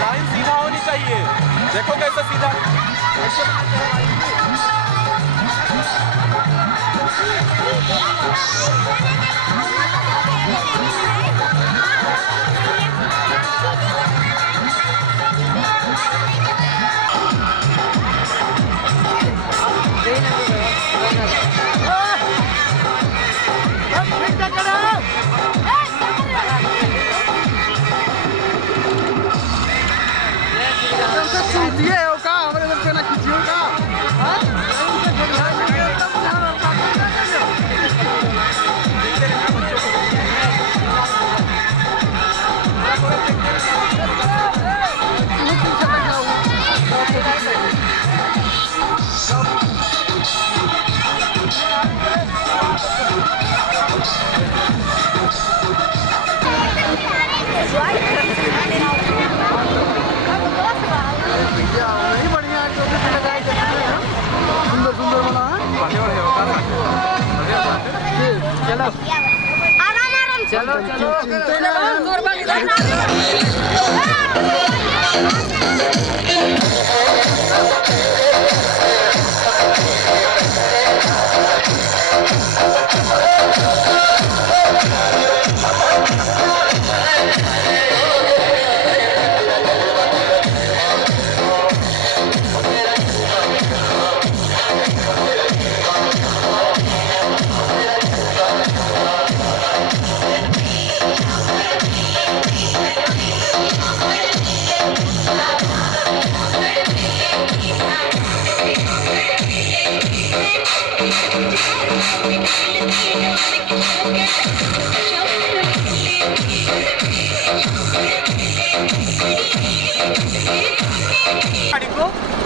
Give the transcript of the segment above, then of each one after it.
Line सीधा होनी चाहिए। देखो कैसे सीधा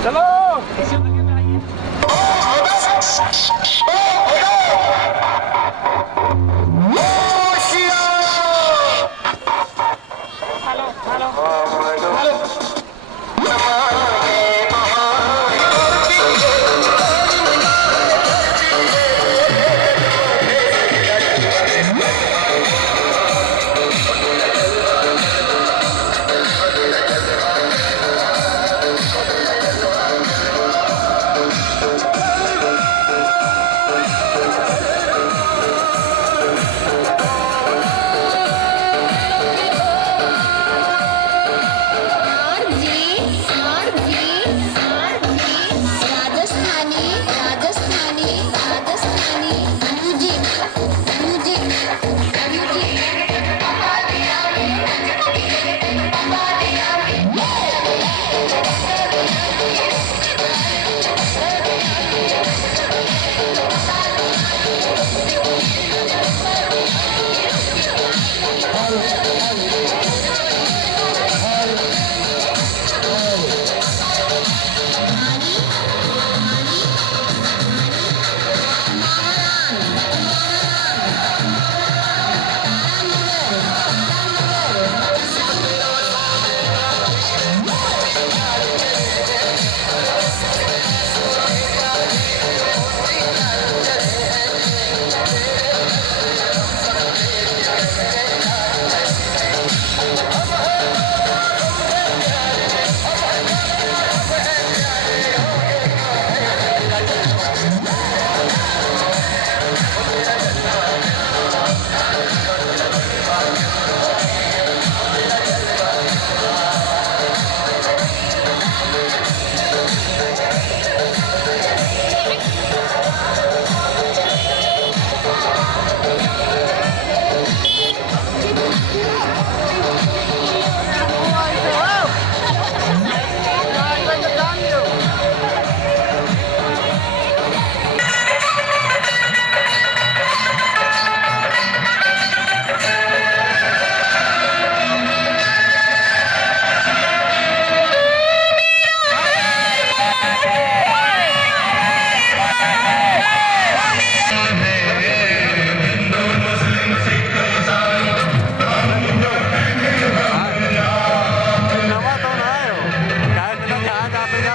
चलो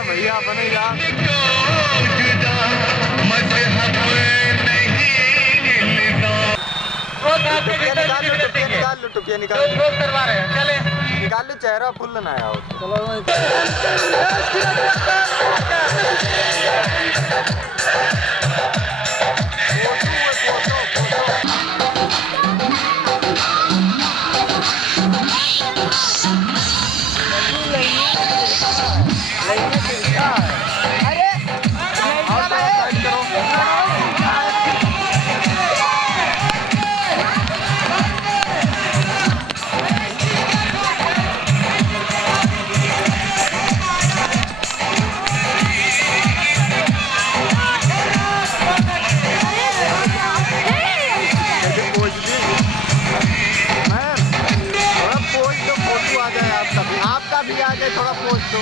भैया बनेगा। टुपिया निकाल लो, टुपिया निकाल लो, टुपिया निकाल लो, करवा रहे हैं, चले निकाल लो, चेहरा फुल ना आया हो। आपका भी आ जाए, थोड़ा पोस्ट दो।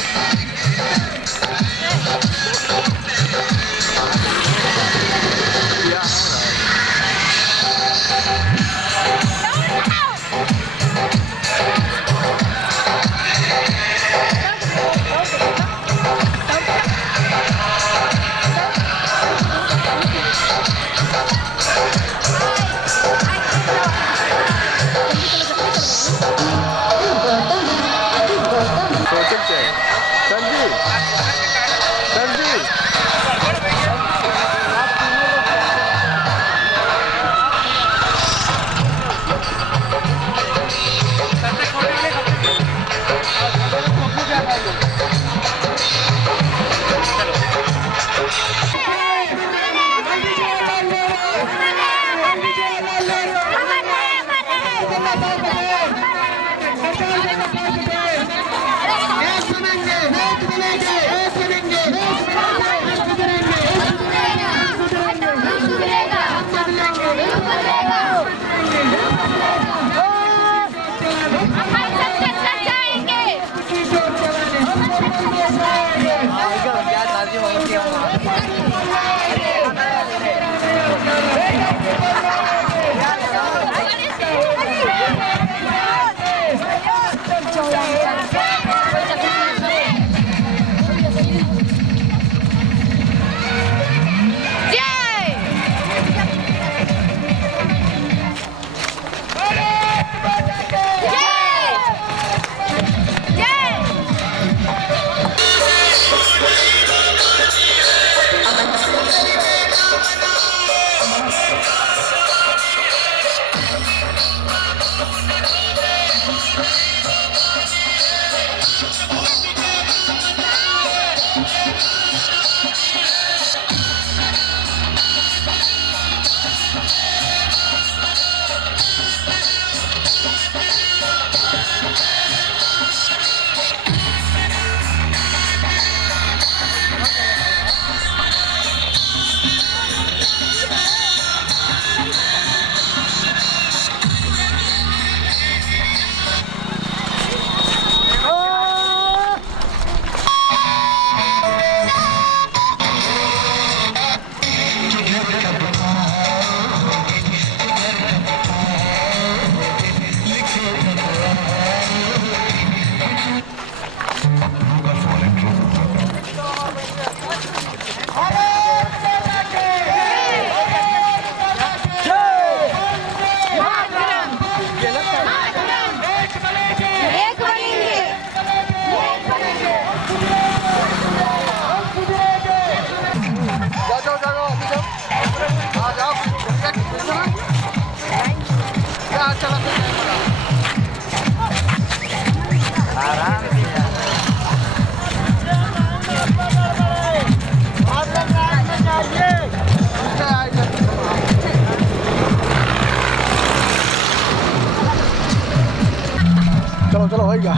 चलो चलो होएगा।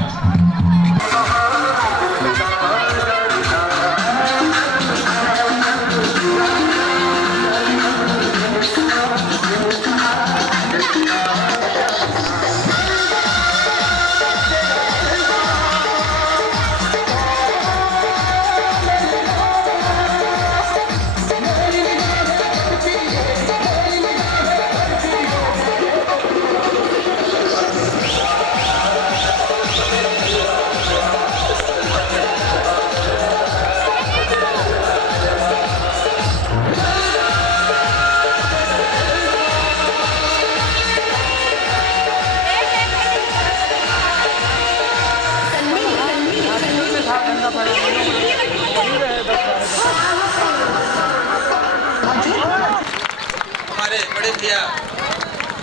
भैया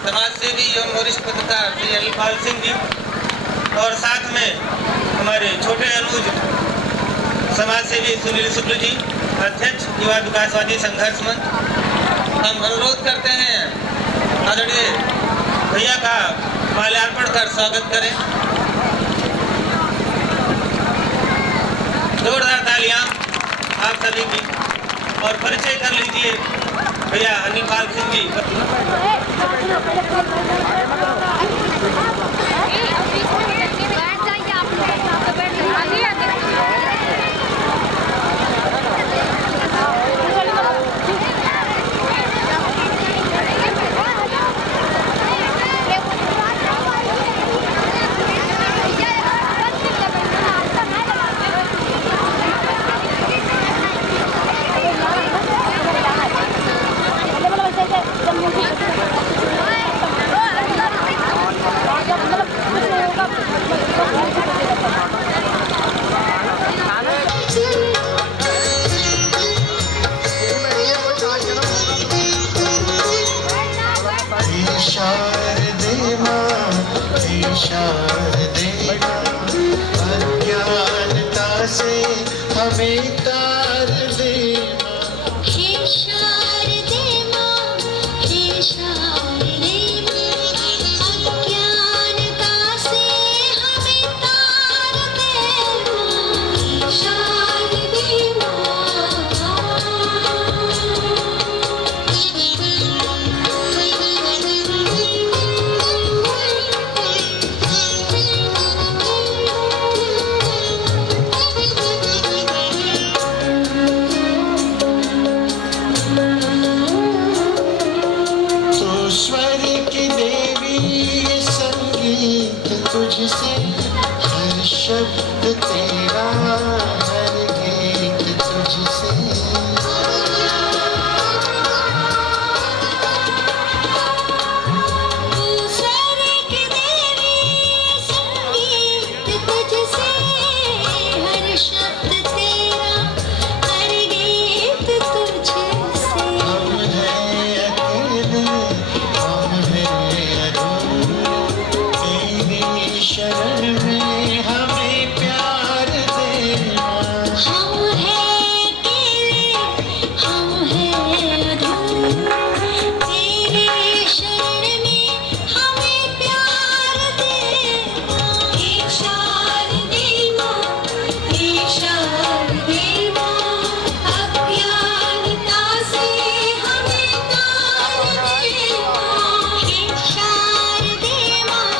समाज सेवी एवं वरिष्ठ पत्रकार श्री अनिलपाल सिंह जी और साथ में हमारे छोटे अनुज समाज सेवी सुनील शुक्ल जी, अध्यक्ष युवा विकासवादी संघर्ष मंच। हम अनुरोध करते हैं आदरणीय भैया का माल्यार्पण कर स्वागत करें। जोरदार तालियां आप सभी की। और परिचय कर लीजिए भैया अनिलपाल सिंह जी। अज्ञानता से हमें तार दे हे शारदे माँ, हे शारदे माँ, अज्ञानता से हमें तार दे हे शारदे तुझसे हर शब्द तेरा, हर गीत तुझसे। स्वर की देवी संगीत तुझसे, हर शब्द तेरा, हर गीत तुझसे। हम हैं अकेले, हम हैं अधूरे, शरण में हमें प्यार देना। हम हैं तेरे, हम हैं अधूरे, तेरे शरण में हमें प्यार देना। हे शारदे माँ, हे शारदे माँ, अज्ञानता से हमें तार देना। हे शारदे माँ।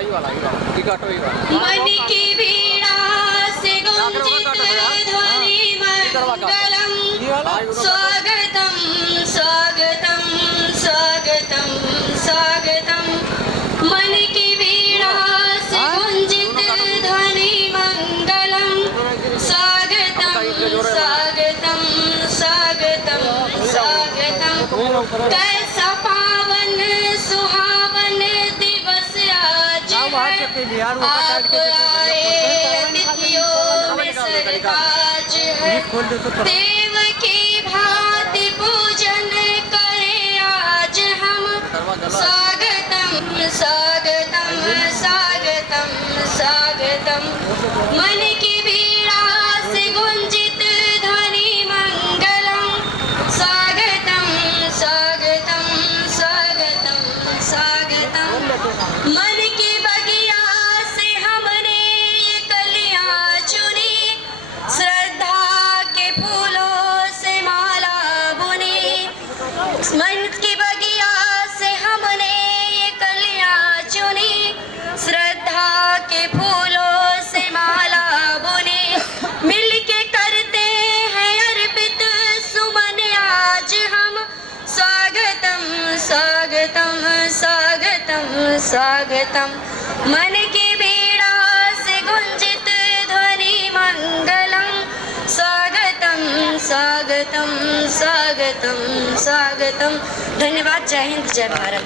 मन की वीणा से गुंजित ध्वनि मंगलम स्वागतम स्वागतम स्वागतम स्वागतम मन की वीणा से गुंजित ध्वनि मंगलम स्वागतम स्वागतम स्वागतम स्वागतम कैसा पावन सुहावन दिवस आज है आप आए अतिथियों में सरताज है देव की भांति पूजन करें आज हम स्वागतम स्वागतम स्वागतम स्वागतम मन की वीणा से गुंजित ध्वनि मंगलम स्वागतम स्वागतम स्वागतम स्वागतम मन की बगिया से हमने ये कलियां चुनी श्रद्धा के फूलों से माला बुनी मन की बगिया से हमने ये कलियां चुनी श्रद्धा के फूलों से माला बुनी मिल के करते हैं अर्पित सुमन आज हम स्वागतम स्वागतम स्वागतम स्वागतम मन की वीणा से गुंजित ध्वनि मंगलम स्वागतम स्वागतम स्वागतम स्वागतम धन्यवाद जय हिंद जय भारत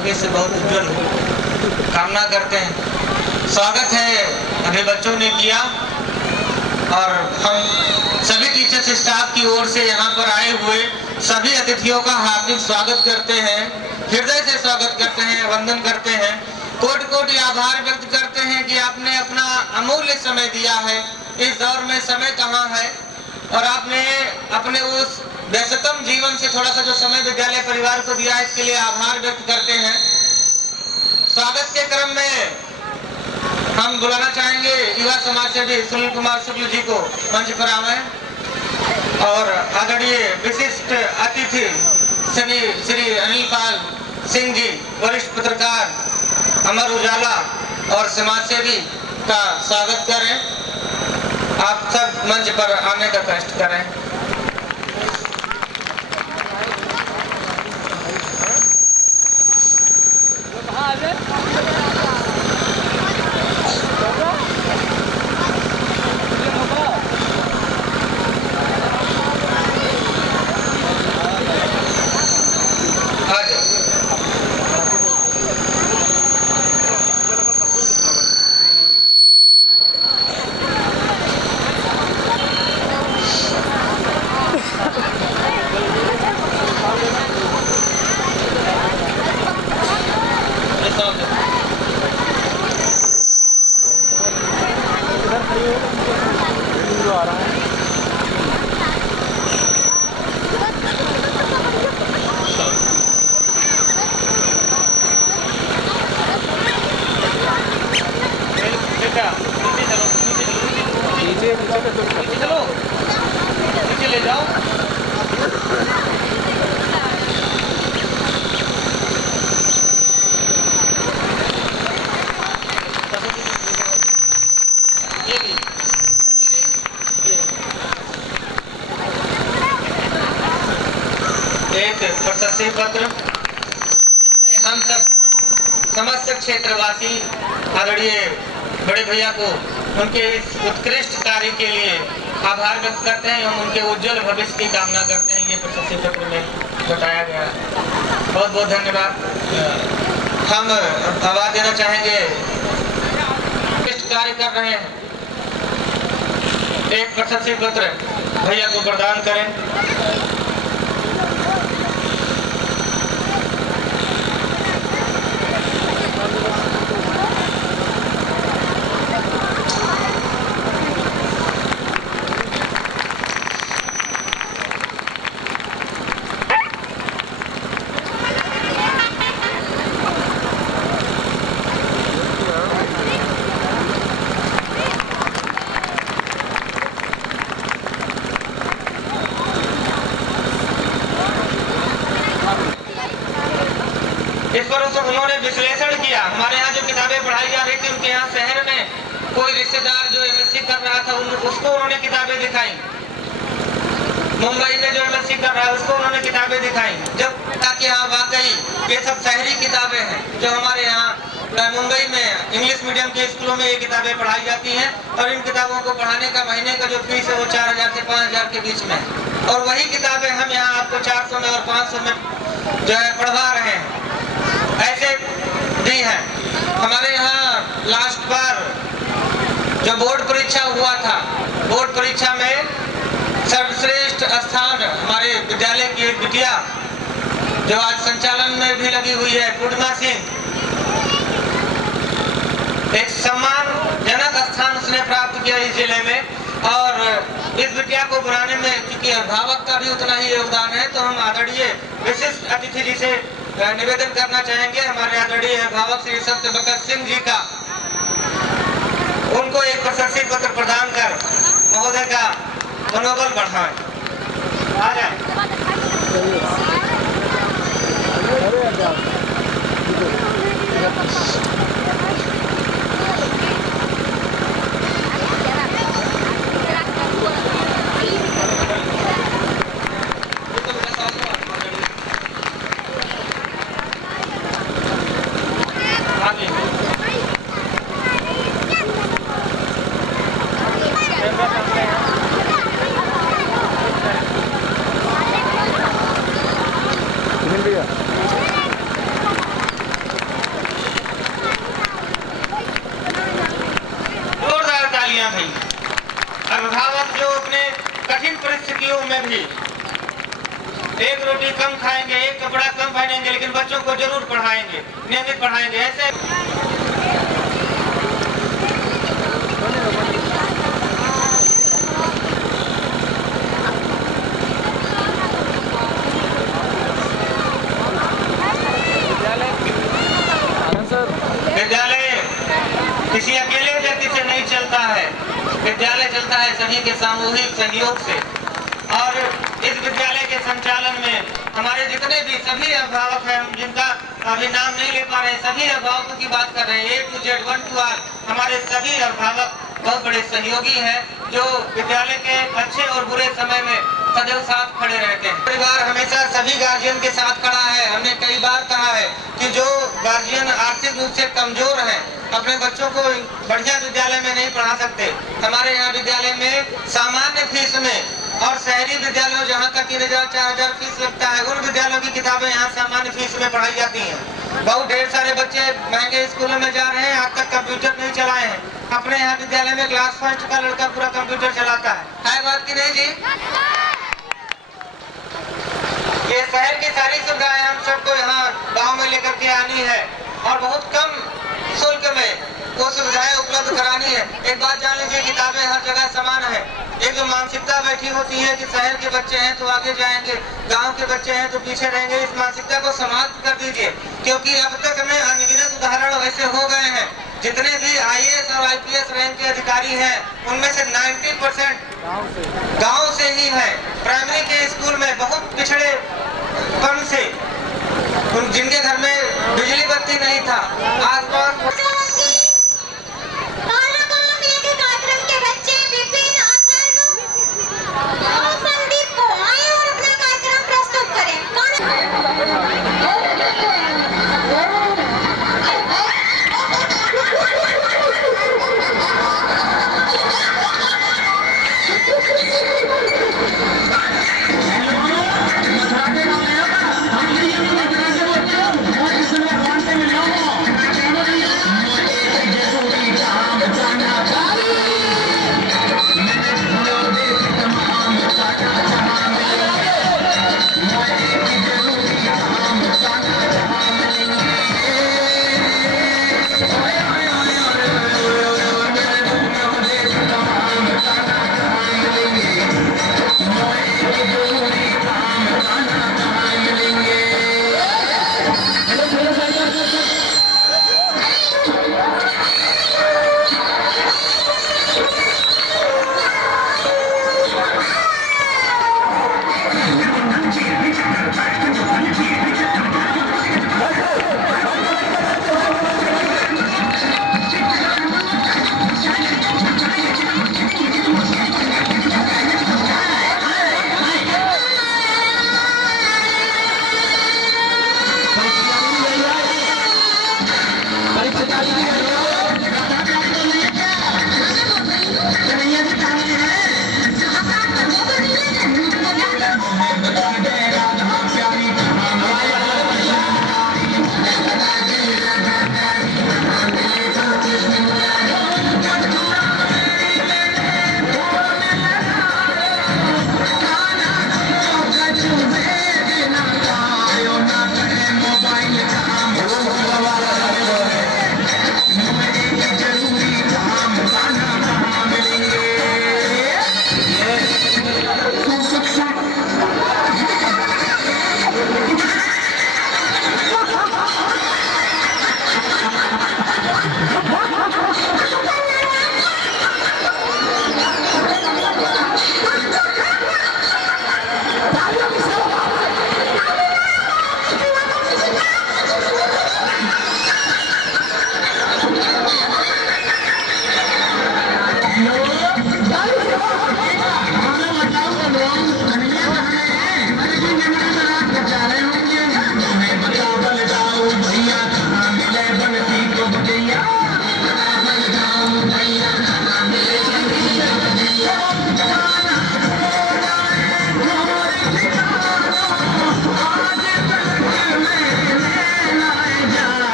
भविष्य बहुत उज्जवल हो, कामना करते हैं। स्वागत है अभी बच्चों ने किया और हम सभी टीचर्स स्टाफ की ओर से यहाँ पर आए हुए सभी अतिथियों का हार्दिक स्वागत करते हैं, हृदय से स्वागत करते हैं, वंदन करते हैं, कोटि कोटि आभार व्यक्त करते हैं कि आपने अपना अमूल्य समय दिया है। इस दौर में समय कहाँ है और आपने अपने उस व्यस्ततम जीवन से थोड़ा सा जो समय विद्यालय परिवार को दिया है, इसके लिए आभार व्यक्त करते हैं। स्वागत के क्रम में हम बुलाना चाहेंगे युवा समाज सेवी सुनील कुमार शुक्ल जी को मंच पर आवे और आदरणीय विशिष्ट अतिथि श्री अनिल पाल सिंह जी, वरिष्ठ पत्रकार अमर उजाला और समाज सेवी का स्वागत करें। आप सब मंच पर आने का कष्ट करें। प्रशस्ति पत्र हम सब समस्त क्षेत्रवासी आदरणीय बड़े भैया को उनके इस उत्कृष्ट कार्य के लिए आभार व्यक्त करते हैं एवं उनके उज्जवल भविष्य की कामना करते हैं। ये प्रशस्ति पत्र में बताया गया। बहुत बहुत धन्यवाद। हम आवाज देना चाहेंगे, उत्कृष्ट कार्य कर रहे हैं, एक प्रशस्ति पत्र भैया को प्रदान करें। इस पर उन्होंने विश्लेषण किया। हमारे यहाँ जो किताबें पढ़ाई जा रही थी, उनके यहाँ शहर में कोई रिश्तेदार जो एमएससी कर रहा था उसको उन्होंने किताबें दिखाई। मुंबई में जो एमएससी कर रहा है उसको उन्होंने किताबें दिखाई, जब ताकि हाँ वाकई ये सब शहरी किताबें हैं जो हमारे यहाँ मुंबई में इंग्लिश मीडियम के स्कूलों में ये किताबें पढ़ाई जाती हैं और इन किताबों को पढ़ाने का महीने का जो फीस है वो 4000 से 5000 के बीच में, और वही किताबें हम यहाँ आपको 400 में और 500 में जो है पढ़वा रहे हैं। ऐसे दी हैं। हमारे यहाँ लास्ट बार जो बोर्ड परीक्षा हुआ था, बोर्ड परीक्षा में सर्वश्रेष्ठ स्थान हमारे विद्यालय की एक बिटिया जो आज संचालन में भी लगी हुई है, पूर्णिमा सिंह, एक सम्मानजनक स्थान उसने प्राप्त किया इस जिले में। और इस बिटिया को बनाने में क्योंकि अभिभावक का भी उतना ही योगदान है, तो हम आदरणीय विशिष्ट अतिथि जी से निवेदन करना चाहेंगे, हमारे आदरणीय अभिभावक श्री सत्यव्रत सिंह जी का, उनको एक प्रशस्ति पत्र प्रदान कर महोदय का मनोबल बढ़ाएं। आ जाए। एक रोटी कम खाएंगे, एक कपड़ा कम पहनेंगे, लेकिन बच्चों को जरूर पढ़ाएंगे, नियमित पढ़ाएंगे। ऐसे विद्यालय किसी अकेले व्यक्ति से नहीं चलता है, विद्यालय चलता है सभी के सामूहिक सहयोग से। और इस विद्यालय के संचालन में हमारे जितने भी सभी अभिभावक हैं, जिनका अभी नाम नहीं ले पा रहे, सभी अभिभावकों की बात कर रहे हैं, A to Z 1 to R, हमारे सभी अभिभावक बहुत बड़े सहयोगी हैं, जो विद्यालय के अच्छे और बुरे समय में सदैव साथ खड़े रहते हैं। परिवार हमेशा सभी गार्जियन के साथ खड़ा है। हमने कई बार कहा है कि जो गार्जियन आर्थिक रूप से कमजोर हैं, अपने बच्चों को बढ़िया विद्यालय में नहीं पढ़ा सकते, हमारे यहाँ विद्यालय में सामान्य फीस में और शहरी विद्यालयों जहाँ का 3000-4000 फीस लगता है, उन विद्यालयों की किताबें यहाँ सामान्य फीस में पढ़ाई जाती हैं। बहुत ढेर सारे बच्चे महंगे स्कूलों में जा रहे हैं, आज तक कंप्यूटर नहीं चलाए हैं। अपने यहाँ विद्यालय में क्लास फर्स्ट का लड़का पूरा कंप्यूटर चलाता है बात की नहीं जी? ये शहर की सारी सुविधाएं हम सबको यहाँ गांव में लेकर के आनी है और बहुत कम शुल्क में वो सुविधाएं उपलब्ध करानी है। एक बात जान लीजिए, किताबें हर जगह समान है। एक जो मानसिकता बैठी होती है कि शहर के बच्चे हैं तो आगे जाएंगे, गांव के बच्चे हैं तो पीछे रहेंगे, इस मानसिकता को समाप्त कर दीजिए, क्योंकि अब तक में अनगिनत उदाहरण वैसे हो गए हैं। जितने भी IAS और IPS रैंक के अधिकारी हैं, उनमें से 90% गांव से ही है। प्राइमरी के स्कूल में बहुत पिछड़े पन से, जिनके घर में बिजली बत्ती नहीं था, आसपास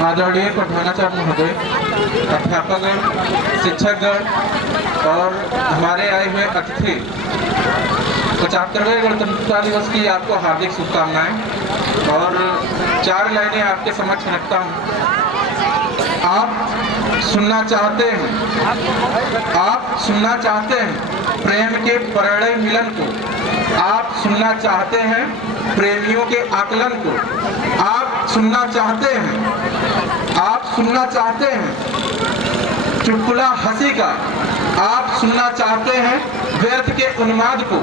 आदरणीय प्रधानाचार्य महोदय, अध्यापकगण, शिक्षकगण और हमारे आए हुए अतिथि, 75वें गणतंत्रता दिवस की आपको हार्दिक शुभकामनाएं और 4 लाइनें आपके समक्ष रखता हूं। आप सुनना चाहते हैं प्रेम के परिणय मिलन को, आप सुनना चाहते हैं प्रेमियों के आकलन को, आप सुनना चाहते हैं चुटकुला हंसी का, आप सुनना चाहते हैं व्यर्थ के उन्माद को,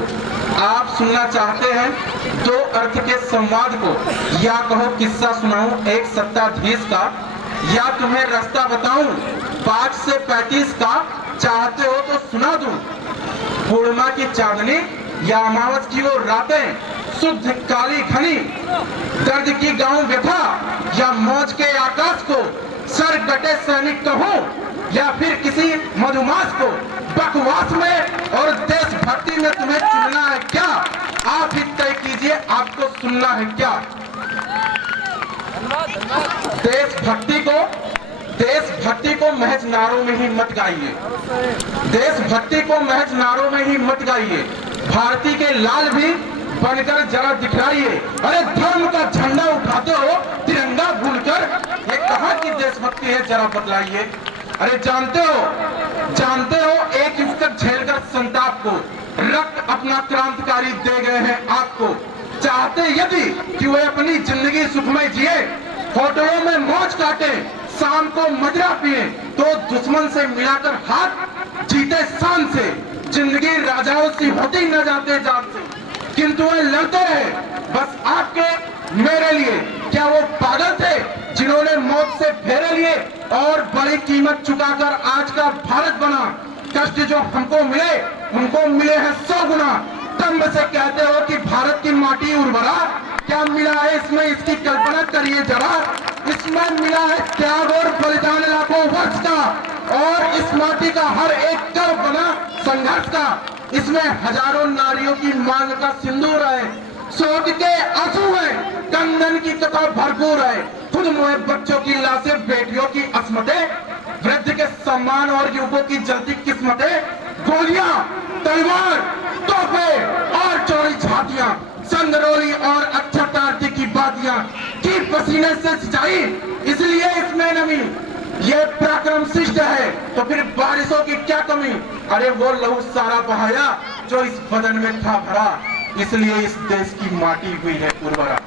आप सुनना चाहते हैं 2 अर्थ के संवाद को, या कहो किस्सा सुनाऊं एक सत्ताधीश का, या तुम्हें रास्ता बताऊं 5 से 35 का, चाहते हो तो सुना दूं पूर्णिमा की चांदनी या अमावस की वो रातें, शुद्ध काली घनी दर्द की गांव व्यथा या मौज के आकाश को, सर कटे सैनिक कहूं या फिर किसी मधुमास को, बकवास में और देशभक्ति में तुम्हें चुनना है क्या, आप ही तय कीजिए आपको सुनना है क्या। देशभक्ति को महज नारों में ही मत गाइए, देशभक्ति को महज नारों में ही मत गाइए, भारती के लाल भी बनकर जरा दिखलाइए। अरे धर्म का झंडा उठाते हो तिरंगा भूलकर, ये कहाँ की देशभक्ति है जरा बतलाइए। अरे जानते हो एक युग तक झेलकर संताप को रक्त अपना क्रांतिकारी दे गए हैं आपको, चाहते यदि कि वे अपनी जिंदगी सुखमय जिए, फोटोओं में मौज काटे, शाम को मदिरा पिए, तो दुश्मन से मिलाकर हाथ जीते शान से, जिंदगी राजाओं सी होती न जाते जान से, किंतु वे लड़ते रहे बस आपके मेरे लिए। क्या वो पागल थे जिन्होंने मौत से फेरे लिए और बड़ी कीमत चुकाकर आज का भारत बना? कष्ट जो हमको मिले उनको मिले हैं 100 गुना। दम्भ से कहते हो कि भारत की माटी उर्वरा, क्या मिला है इसमें इसकी कल्पना करिए जरा। इसमें मिला है त्याग और बलिदान लाखों वर्ष का, और इस माटी का हर एक कर बना संघर्ष का। इसमें हजारों नारियों की मांग का सिंदूर है, शोक के आंसू है, कंगन की कथा भरपूर है, खुद मोए बच्चों की लाशें, बेटियों की अस्मतें, वृद्ध के सम्मान और युवकों की जलती किस्मतें, गोलियां, तलवार, तोपे और चौड़ी छातियां, संगरोली और अक्षर आरती की बातियां की पसीने से सिंचाई, इसलिए इसमें नमी। ये पराक्रम शिष्ट है तो फिर बारिशों की क्या कमी। अरे वो लहू सारा बहाया जो इस बदन में था भरा, इसलिए इस देश की माटी हुई है उर्वरा।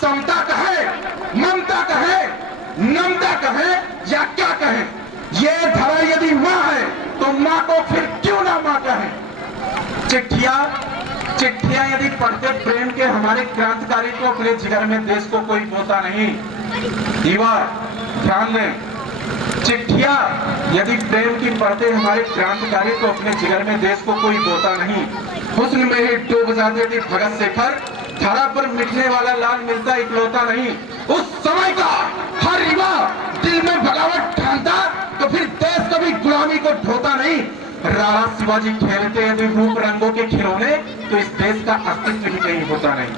समता कहे, ममता कहे, नमता कहे या क्या कहे, ये धरा यदि माँ है तो माँ को फिर क्यों ना माँ कहे। चिट्ठियां यदि पढ़ते प्रेम के हमारे क्रांतिकारी को अपने जिगर में देश को कोई बोता नहीं। युवा ध्यान दें, चिट्ठियां यदि प्रेम की पढ़ते हमारे क्रांतिकारी को अपने जिगर में देश को कोई बोता नहीं। हुस्न में ही डूब जाते थे भगत शेखर, धरा पर मिटने वाला लाल मिलता इकलौता नहीं। उस समय का हर युवा दिल में बगावत ठानता तो फिर देश कभी गुलामी को ढोता नहीं। राणा शिवाजी खेलते यदि रूप रंगों के खिलौने तो इस देश का अस्तित्व ही कहीं होता नहीं।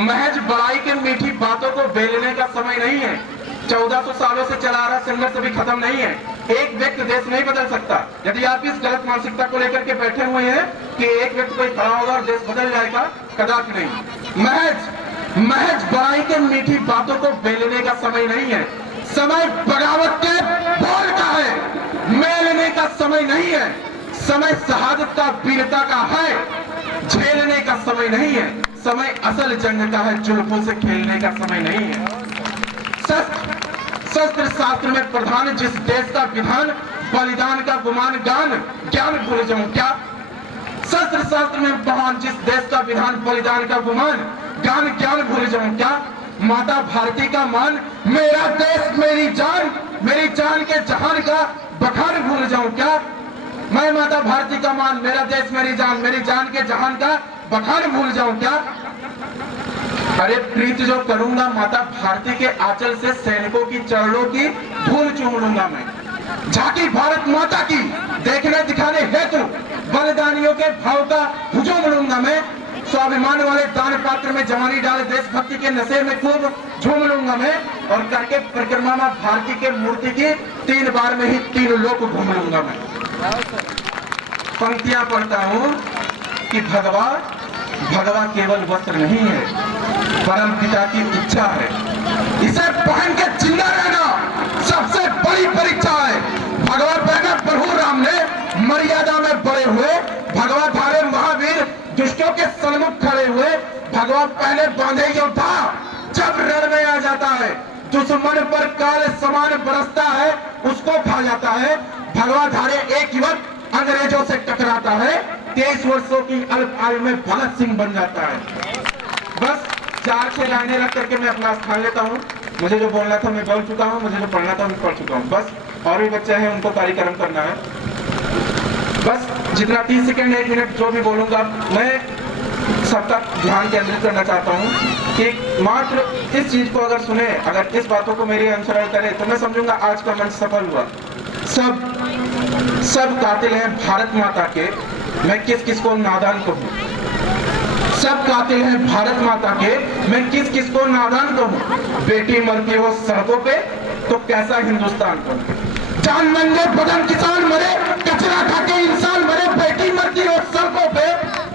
महज बड़ाई के मीठी बातों को बेलने का समय नहीं है। 1400 सालों से चला आ रहा संघर्ष अभी खत्म नहीं है। एक व्यक्ति देश नहीं बदल सकता। यदि आप इस गलत मानसिकता को लेकर के बैठे हुए हैं कि एक व्यक्ति कोई खड़ा होगा और देश बदल जाएगा, कदापि नहीं। महज बड़ाई के मीठी बातों को बेलने का समय नहीं है। समय बगावत के बोल का है, मेलने का समय नहीं है। समय शहादत का, वीरता का है, झेलने का समय नहीं है। समय असल जंग का है, जुल्फों से खेलने का समय नहीं है। शस्त्र शास्त्र में प्रधान जिस देश का विधान, बलिदान का गुमान गान ज्ञान भूल जाऊं क्या? शस्त्र शास्त्र में प्रधान जिस देश का विधान, बलिदान का गुमान गान ज्ञान भूल जाऊं क्या? माता भारती का मान, मेरा देश मेरी जान के जहान का बखान भूल जाऊं क्या? मैं माता भारती का मान, मेरा देश मेरी जान के जहान का बखान भूल जाऊं क्या? अरे प्रीत जो करूंगा माता भारती के आंचल से सैनिकों की चरणों की धूल चूम लूंगा मैं। झांकी भारत माता की देखने दिखाने हेतु बलिदानियों के भाव का हुजूम लूंगा मैं। स्वाभिमान वाले दान पात्र में जवानी डाले देशभक्ति के नशे में खूब झूम लूंगा मैं। और करके परिक्रमा में भारती के मूर्ति की 3 बार में ही 3 लोक घूम लूंगा मैं। पंक्तियां पढ़ता हूं कि भगवा केवल वस्त्र नहीं है, परम पिता की इच्छा है। इसे पहन के जिंदा रहना सबसे बड़ी परीक्षा है। भगवा पहना प्रभु राम ने, मर्यादा में बड़े हुए। भगवा धारे महावीर दुष्टों के सन्मुख खड़े हुए। भगवा पहले बांधे योद्धा जब रण में आ जाता है। दुश्मन पर काल समान बरसता है, उसको खा जाता है। भगवा धारे एक युवक अंग्रेजों से टकराता है, 23 वर्षों की अल्प आयु में भगत सिंह बन जाता है। बस 4-6 लाइनें रख करके मैं अपना स्थान लेता हूँ। मुझे जो बोलना था मैं बोल चुका हूँ, मुझे जो पढ़ना था मैं पढ़ चुका हूँ। बस और भी बच्चे हैं, उनको कार्यक्रम करना है। बस जितना 30 सेकंड 1 मिनट जो भी बोलूंगा, मैं सबका ध्यान केंद्रित करना चाहता हूँ कि मात्र इस चीज को अगर सुने, अगर इस बातों को मेरी अनुसरण करे तो मैं समझूंगा आज का मंच सफल हुआ। सब कातिल हैं भारत माता के, मैं किस को नादान कहूँ? सब कातिल हैं भारत माता के, मैं किस को नादान कहूँ? बेटी मरती हो सड़कों पे तो कैसा हिंदुस्तान कहूँ? जान नंगे बदन किसान मरे, कचरा खा के इंसान मरे। बेटी मरती हो सड़कों पे,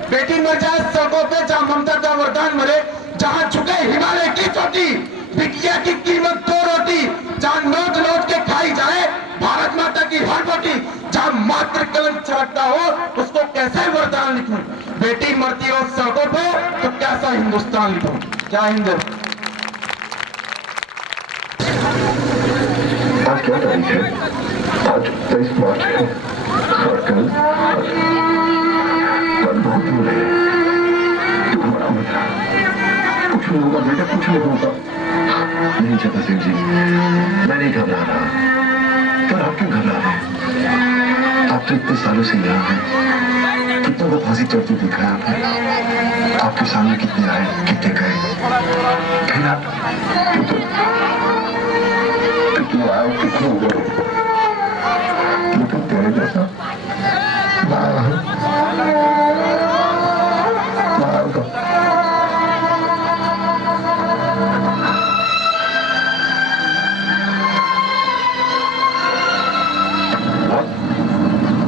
बेटी मर जाए सड़कों पे। जहाँ ममता का वरदान मरे, जहाँ झुके हिमालय की चोटी, बिटिया की कीमत 2 रोटी। जहाँ नोच के खाई जाए भारत माता की हर बोटी। जहाँ मात्र कलम छलकता हो उसको कैसे वरदान लिखूं? बेटी मरती हो सड़कों पे तो कैसा हिंदुस्तान लिखूं? जय हिंद। आज क्या तारीख है? आज 23 मार्च है और कल बहुत दूर है। तू हमारा बेटा, कुछ नहीं होगा बेटा, कुछ नहीं होगा। नहीं छतर सिंह जी, मैं नहीं घबरा रहा। पर आप क्यों घबरा रहे हैं? आप तो इतने सालों से यहाँ हैं, कितनों को फांसी चढ़ती देखा है आपने। आपके सामने कितने आए, कितने गए, फिर आप कितने आए, कितने गए। लेकिन तेरे जैसा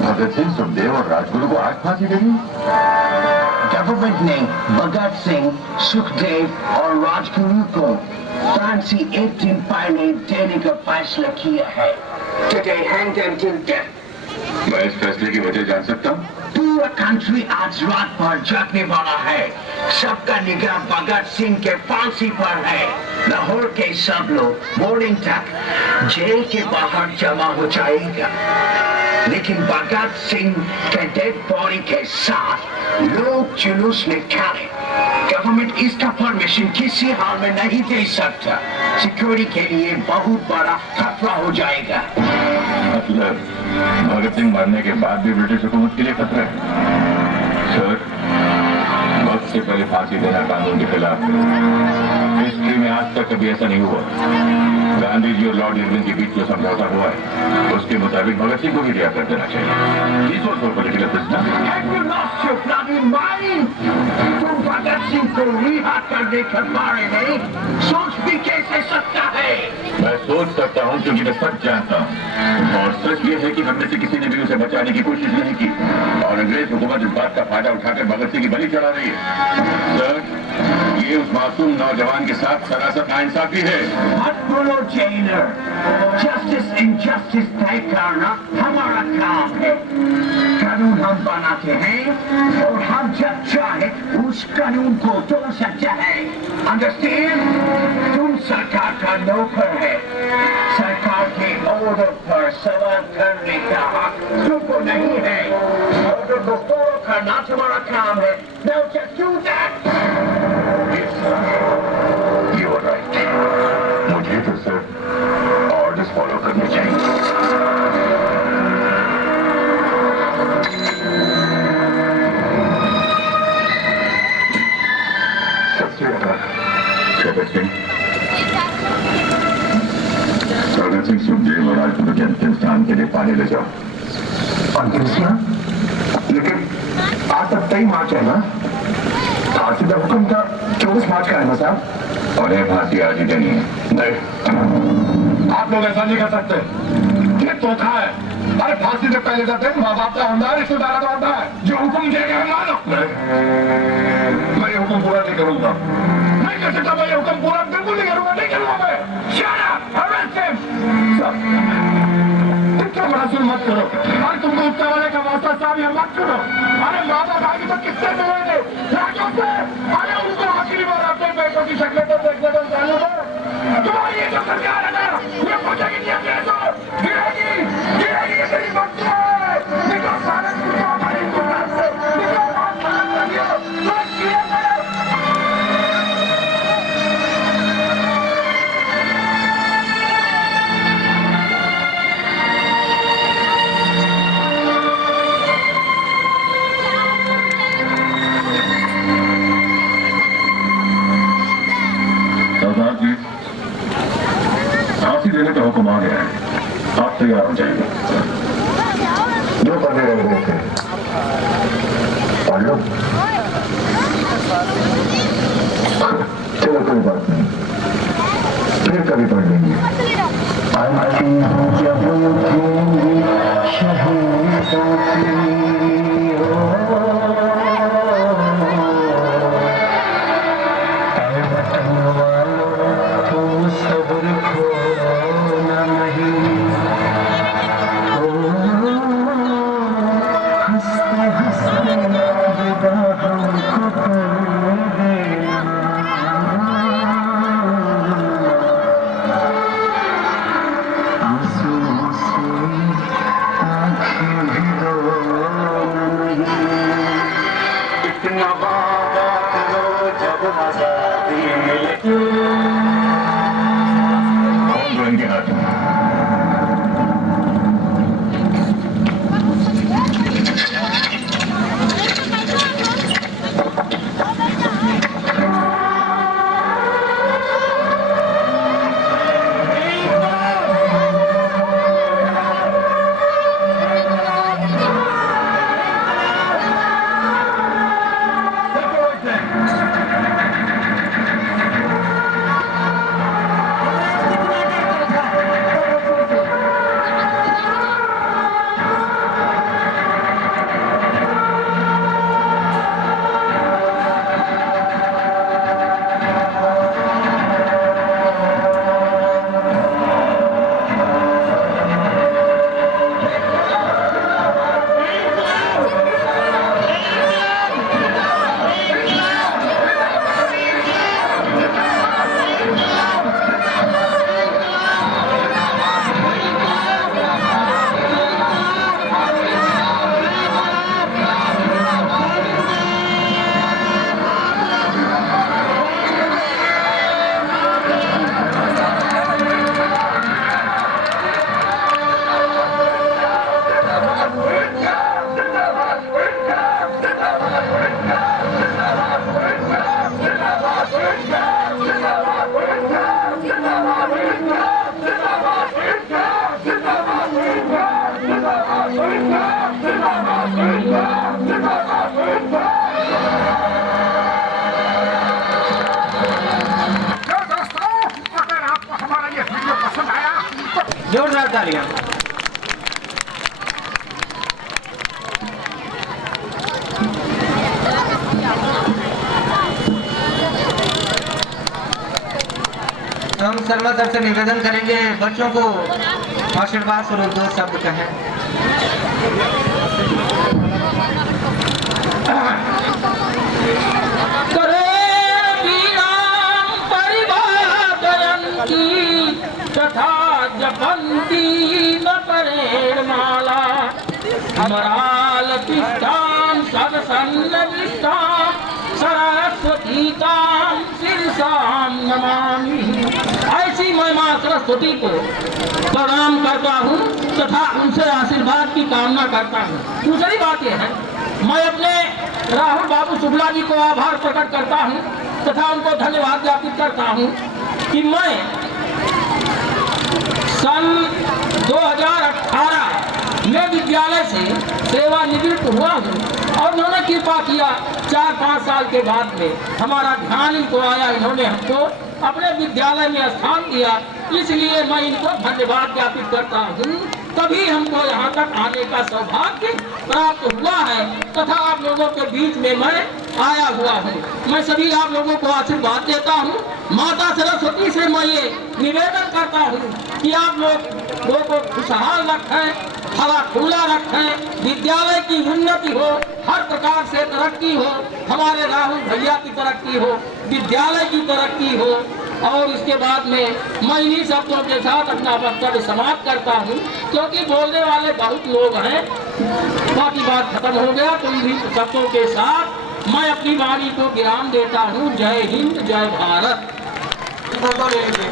भगत सिंह, सुखदेव और राजगुरु को आज फांसी देनी। गवर्नमेंट ने भगत सिंह, सुखदेव और राजगुरु को फांसी 1 दिन पहले देने का फैसला किया है। Today hang them till death. मैं इस फैसले की वजह जान सकता हूँ? पूरा कंट्री आज रात भर जागने वाला है। सबका निगाह भगत सिंह के फांसी पर है। लाहौर के सब लोग मॉर्निंग तक जेल के बाहर जमा हो जाएगा, लेकिन भगत सिंह के डेड बॉडी के साथ लोग जुलूस निकाले। गवर्नमेंट इसका परमिशन किसी हाल में नहीं दे सकता। सिक्योरिटी के लिए बहुत बड़ा खतरा हो जाएगा। मतलब भगत सिंह मरने के बाद भी ब्रिटिश हुकूमत के लिए खतरा है? सर, वक्त से पहले फांसी देना कानून के खिलाफ है। हिस्ट्री में आज तक कभी ऐसा नहीं हुआ। गांधी जी और लॉर्ड इरविन के बीच जो समझौता हुआ है उसके मुताबिक भगत सिंह को भी रिहा कर देना चाहिए। इस वक्त पॉलिटिकल प्रिजनर। तुम भगत सिंह को रिहा करने के बारे में सोच भी कैसे सकता है? मैं सोच सकता हूँ क्योंकि मैं सच जानता हूँ, और सच ये है कि हमने से किसी ने भी उसे बचाने की कोशिश नहीं की, और अंग्रेज हुकूमत इस बात का फायदा उठाकर भगत सिंह की बलि चढ़ा रही है। सर, ये उस मासूम नौजवान के साथ सरासर नाइंसाफी है। मत बोलो जेलर, जस्टिस इनजस्टिस तय करना हमारा काम है। कानून हम बनाते हैं और हम जब चाहे उस कानून को तोड़ सकते हैं। अंडरस्टैंड? तुम सरकार का नौकर है। के औरत पर सवाल करने का हक तुमको नहीं है। औरत को फॉलो करना तुम्हारा काम है। Now just do that. Yes, sir. You are right. मुझे तो सिर्फ ऑर्डर्स फॉलो करने चाहिए। भगत सिंह सुखदेव और राजपूत के अंतिम स्थान के लिए पानी ले जाओ। अंतिम स्थान? लेकिन आज तक 23 मार्च है ना? फांसी का हुक्म था 24 मार्च का है ना साहब? और ये फांसी आज ही देनी है। नहीं, आप लोग ऐसा नहीं कर सकते। ये धोखा है। अरे फांसी से पहले का दिन माँ बाप का होता है, रिश्तेदार का होता है। जो हुक्म देगा मानो। मैं ये हुक्म पूरा नहीं करूंगा। नहीं कर सकता मैं ये हुक्म पूरा बिल्कुल नहीं करूंगा। नहीं करूंगा मैं। Shut up! Arrest him! इतना बड़ा सुन मत करो। अरे तुमको उत्तर वाले का वास्ता साहब ये मत करो। अरे माँ बाप आगे तो किससे मिलेंगे? राजों से। अरे उनको आखिरी बार अपने बेटों की शक्लें तो देखने को चालू हो। तुम्हारी ये जो सरकार है ना, ये पूछेगी कि हमने तो गिरेगी ये तेरी मत है। निकलो सारे निकलो हमारी दुकान से। निकलो बात खत्म करिए। मत गिरेगा। सरदार जी, फांसी देने का हुक्म आ गया है। आप तैयार हो जाएंगे। जो पढ़ने रह गए थे पढ़ लो। चलो कोई बात नहीं, फिर कभी पढ़ लेंगे। जोरदार तालियां। हम शर्मा सर से निवेदन करेंगे बच्चों को आशीर्वाद स्वरूप 2 शब्द कहें। करे तथा जपन्ती न परेणमाला मरालतिष्ठां सदसन्नविष्टां सरस्वतीतां शिरसां नमामि। ऐसी मैं मां सरस्वती को प्रणाम करता हूँ तथा उनसे आशीर्वाद की कामना करता हूँ। दूसरी बात यह है, मैं अपने राहुल बाबू शुक्ला जी को आभार प्रकट करता हूँ तथा उनको धन्यवाद ज्ञापित करता हूँ कि मैं सन 2018 में विद्यालय से सेवानिवृत्त हुआ हूँ और उन्होंने कृपा किया 4-5 साल के बाद में हमारा ध्यान इनको आया, इन्होंने हमको अपने विद्यालय में स्थान दिया, इसलिए मैं इनको धन्यवाद ज्ञापित करता हूँ। तभी हमको यहाँ तक आने का सौभाग्य प्राप्त हुआ है तथा आप लोगों के बीच में मैं आया हुआ हूँ। मैं सभी आप लोगों को आशीर्वाद देता हूँ। माता सरस्वती से मैं ये निवेदन करता हूँ कि आप लोगों को खुशहाल रखें, हवा खुला रखें, विद्यालय की उन्नति हो, हर प्रकार से तरक्की हो, हमारे राहुल भैया की तरक्की हो, विद्यालय की तरक्की हो। और इसके बाद में मैं इन्हीं शब्दों के साथ अपना वक्तव्य समाप्त करता हूँ, क्योंकि बोलने वाले बहुत लोग हैं। बाकी बात खत्म हो गया, तो इन्हीं शब्दों के साथ मैं अपनी वाणी को विराम देता हूँ। जय हिंद, जय भारत। फोटो ले लीजिए।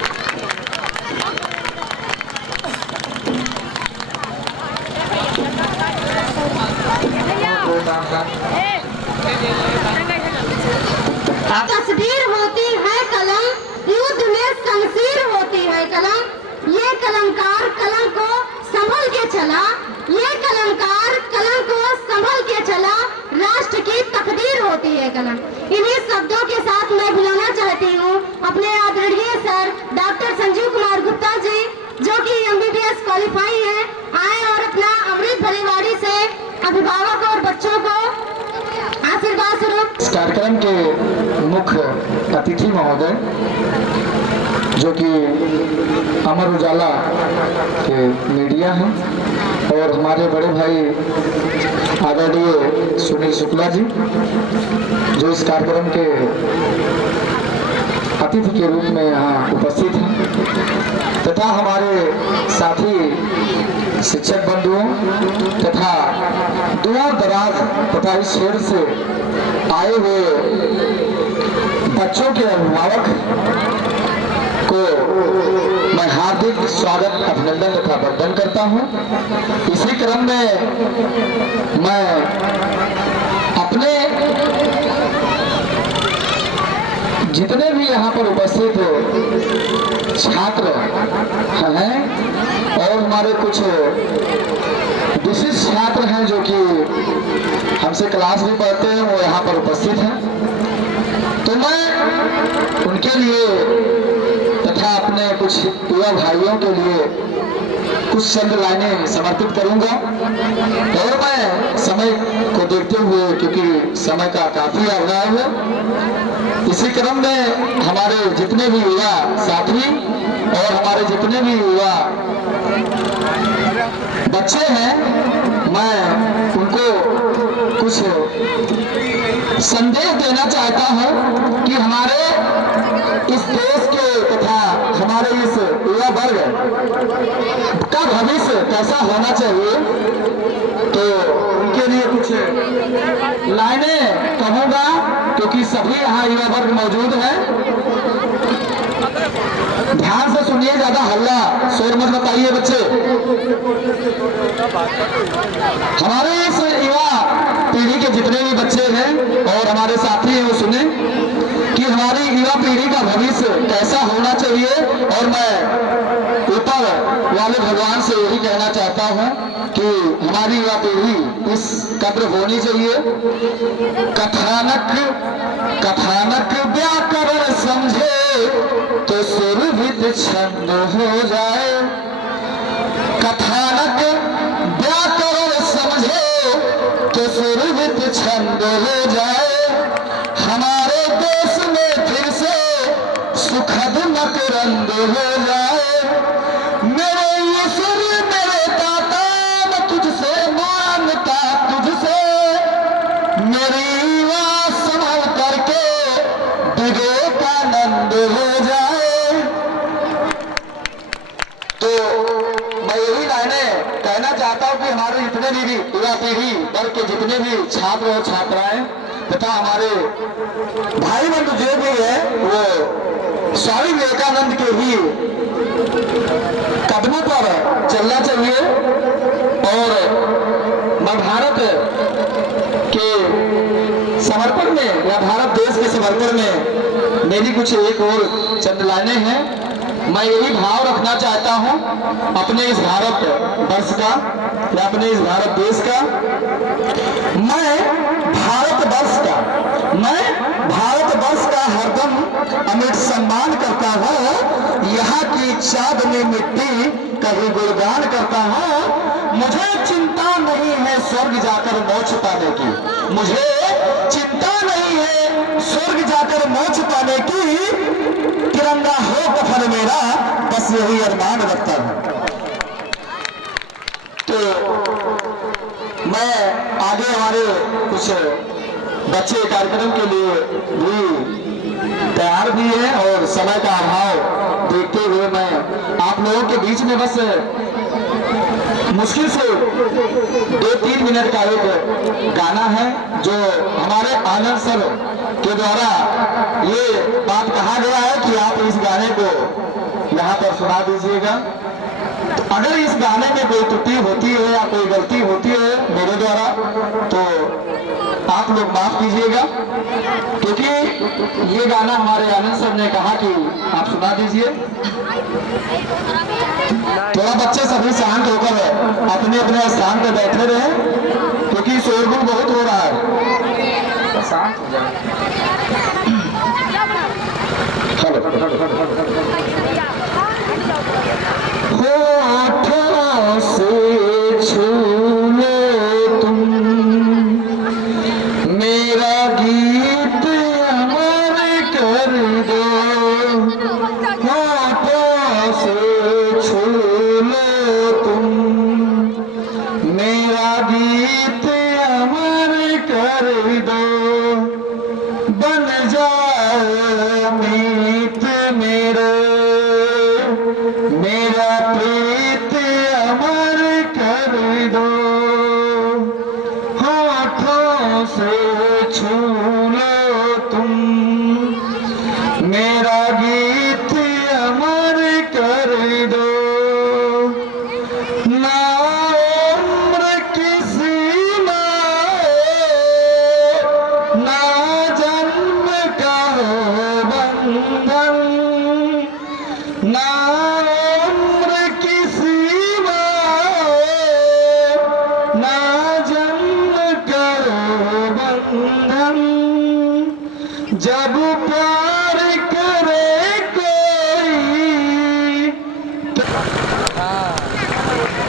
तस्वीर होती है कलम, युद्ध में शमशीर होती है कलम। ये कलमकार कलम को संभल के चला, ये कलमकार कलम को संभल के चला, राष्ट्र की तकदीर होती है कलम। इन्हीं शब्दों के साथ मैं बुलाना चाहती हूँ अपने आदरणीय सर डॉक्टर संजीव कुमार गुप्ता जी, जो कि MBBS क्वालिफाई है, आए और अपना अमृत भरी वाणी से अभिभावक और बच्चों को आशीर्वाद स्वरूप। इस कार्यक्रम के मुख्य अतिथि महोदय, जो कि अमर उजाला के मीडिया हैं, और हमारे बड़े भाई आदरणीय सुनील शुक्ला जी, जो इस कार्यक्रम के अतिथि के रूप में यहाँ उपस्थित हैं, तथा हमारे साथी शिक्षक बंधुओं तथा दूर दराज तथा इस शहर से आए हुए बच्चों के अभिभावक को मैं हार्दिक स्वागत, अभिनंदन तथा वंदन करता हूँ। इसी क्रम में मैं अपने जितने भी यहाँ पर उपस्थित छात्र हैं और हमारे कुछ विशिष्ट छात्र हैं जो कि हमसे क्लास भी पढ़ते हैं, वो यहाँ पर उपस्थित हैं, तो मैं उनके लिए तथा अपने कुछ युवा भाइयों के लिए कुछ चंद लाइनें समर्पित करूंगा। और मैं समय को देखते हुए, क्योंकि समय का काफी अभाव है, इसी क्रम में हमारे जितने भी युवा साथी और हमारे जितने भी युवा बच्चे हैं, मैं उनको कुछ संदेश देना चाहता हूं कि हमारे इस देश के तथा हमारे इस युवा वर्ग का भविष्य कैसा होना चाहिए। तो उनके लिए कुछ लाइनें कहूंगा, क्योंकि सभी यहाँ युवा वर्ग मौजूद हैं। ध्यान से सुनिए, ज्यादा हल्ला शोर मत बताइए बच्चे। हमारे इस युवा पीढ़ी के जितने भी बच्चे हैं और हमारे साथी हैं, वो सुने कि हमारी युवा पीढ़ी का भविष्य कैसा होना चाहिए। और मैं ऊपर वाले भगवान से यही कहना चाहता हूँ कि हमारी युवा पीढ़ी इस कद्र होनी चाहिए। कथानक व्याकरण समझे तो सुरभित छंद हो जाए। कथानक व्याकरण समझे तो सुरभित छंद हो जाए। हमारे देश में फिर से सुखद मकरंद हो जाए। मेरे ईश्वर मेरे दाता, मैं तुझसे मांगता तुझसे, मेरी आवाज संभल करके विवेकानंद हो जाए। चाहता हूँ कि हमारे जितने भी युवा पीढ़ी वर्ग के जितने भी छात्र और छात्राएं तथा हमारे भाई बंधु जो भी है वो स्वामी विवेकानंद के ही कदमों पर चलना चाहिए और भारत के समर्पण में या भारत देश के समर्पण में मेरी कुछ एक और चंद लाइनें हैं। मैं यही भाव रखना चाहता हूं अपने इस भारत वर्ष का या अपने इस भारत देश का। मैं भारत वर्ष का हरदम अमिट सम्मान करता हूं। यहाँ की चाँदनी मिट्टी कहीं गुणगान करता हूं। मुझे चिंता नहीं है स्वर्ग जाकर मोक्ष पाने की, मुझे चिंता नहीं है स्वर्ग जाकर मोक्ष पाने की। तिरंगा हो कफन मेरा, बस यही अरमान रखता हूं। तो मैं आगे हमारे कुछ बच्चे कार्यक्रम के लिए भी तैयार भी है और समय का अभाव देखते हुए मैं आप लोगों के बीच में बस मुश्किल से 2-3 मिनट का एक गाना है जो हमारे आनंद सर के द्वारा ये बात कहा गया है कि आप इस गाने को यहाँ पर सुना दीजिएगा। तो अगर इस गाने में कोई त्रुटि होती है या कोई गलती होती है मेरे द्वारा तो आप लोग माफ कीजिएगा, क्योंकि ये गाना हमारे आनंद सर ने कहा कि आप सुना दीजिए। थोड़ा बच्चे सभी शांत होकर अपने अपने स्थान पर बैठे रहे क्योंकि शोरगुल बहुत हो रहा है। शांत हो जाए। होठों से छू लो तुम मेरा गीत अमर कर दो। होठों से छू लो तुम मेरा गीत अमर कर दो। बन जाओ मीत मेरे, मेरा प्रीत अमर कर दो। होठों से छू लो तुम मेरा गीत अमर कर दो। ना उम्र की सीमा ना जन्म का हो बंधन, ना उम्र की सीमा ना जन्म का हो बंधन। जब प्यार करे कोई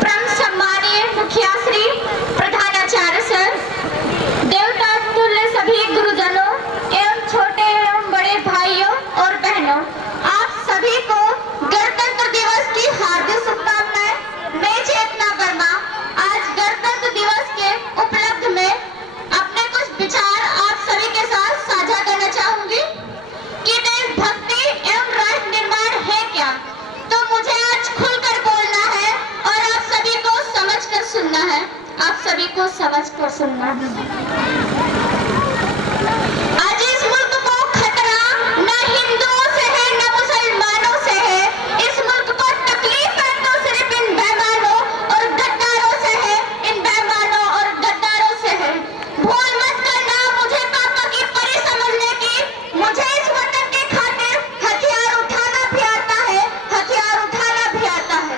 परम सम्मानीय मुखिया श्री प्रधानाचार्य सर, देवता तुल्य सभी गुरुजनों एवं छोटे एवं बड़े भाइयों और बहनों, आप सभी को गणतंत्र दिवस की हार्दिक शुभकामनाएं। मैं चेतना वर्मा आज गणतंत्र दिवस के उपलक्ष्य में अपने कुछ विचार आप सभी के साथ साझा करना चाहूंगी कि देशभक्ति एवं राष्ट्र निर्माण है क्या। तो मुझे आज खुलकर बोलना है और आप सभी को समझकर सुनना है, आप सभी को समझकर सुनना है। आज इस मुल्क को खतरा न हिंदुओं से है न मुसलमानों से है। इस मुल्क को तकलीफ है तो सिर्फ इन बेईमानों और गद्दारों से है, इन बेईमानों और गद्दारों से है। भूल मत करना मुझे पापा की परी समझने की। मुझे इस वतन की खातिर हथियार उठाना भी आता है, हथियार उठाना भी आता है।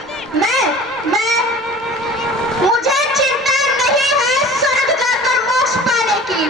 मुझे चिंता नहीं है स्वर्ग जाकर मोक्ष पाने की।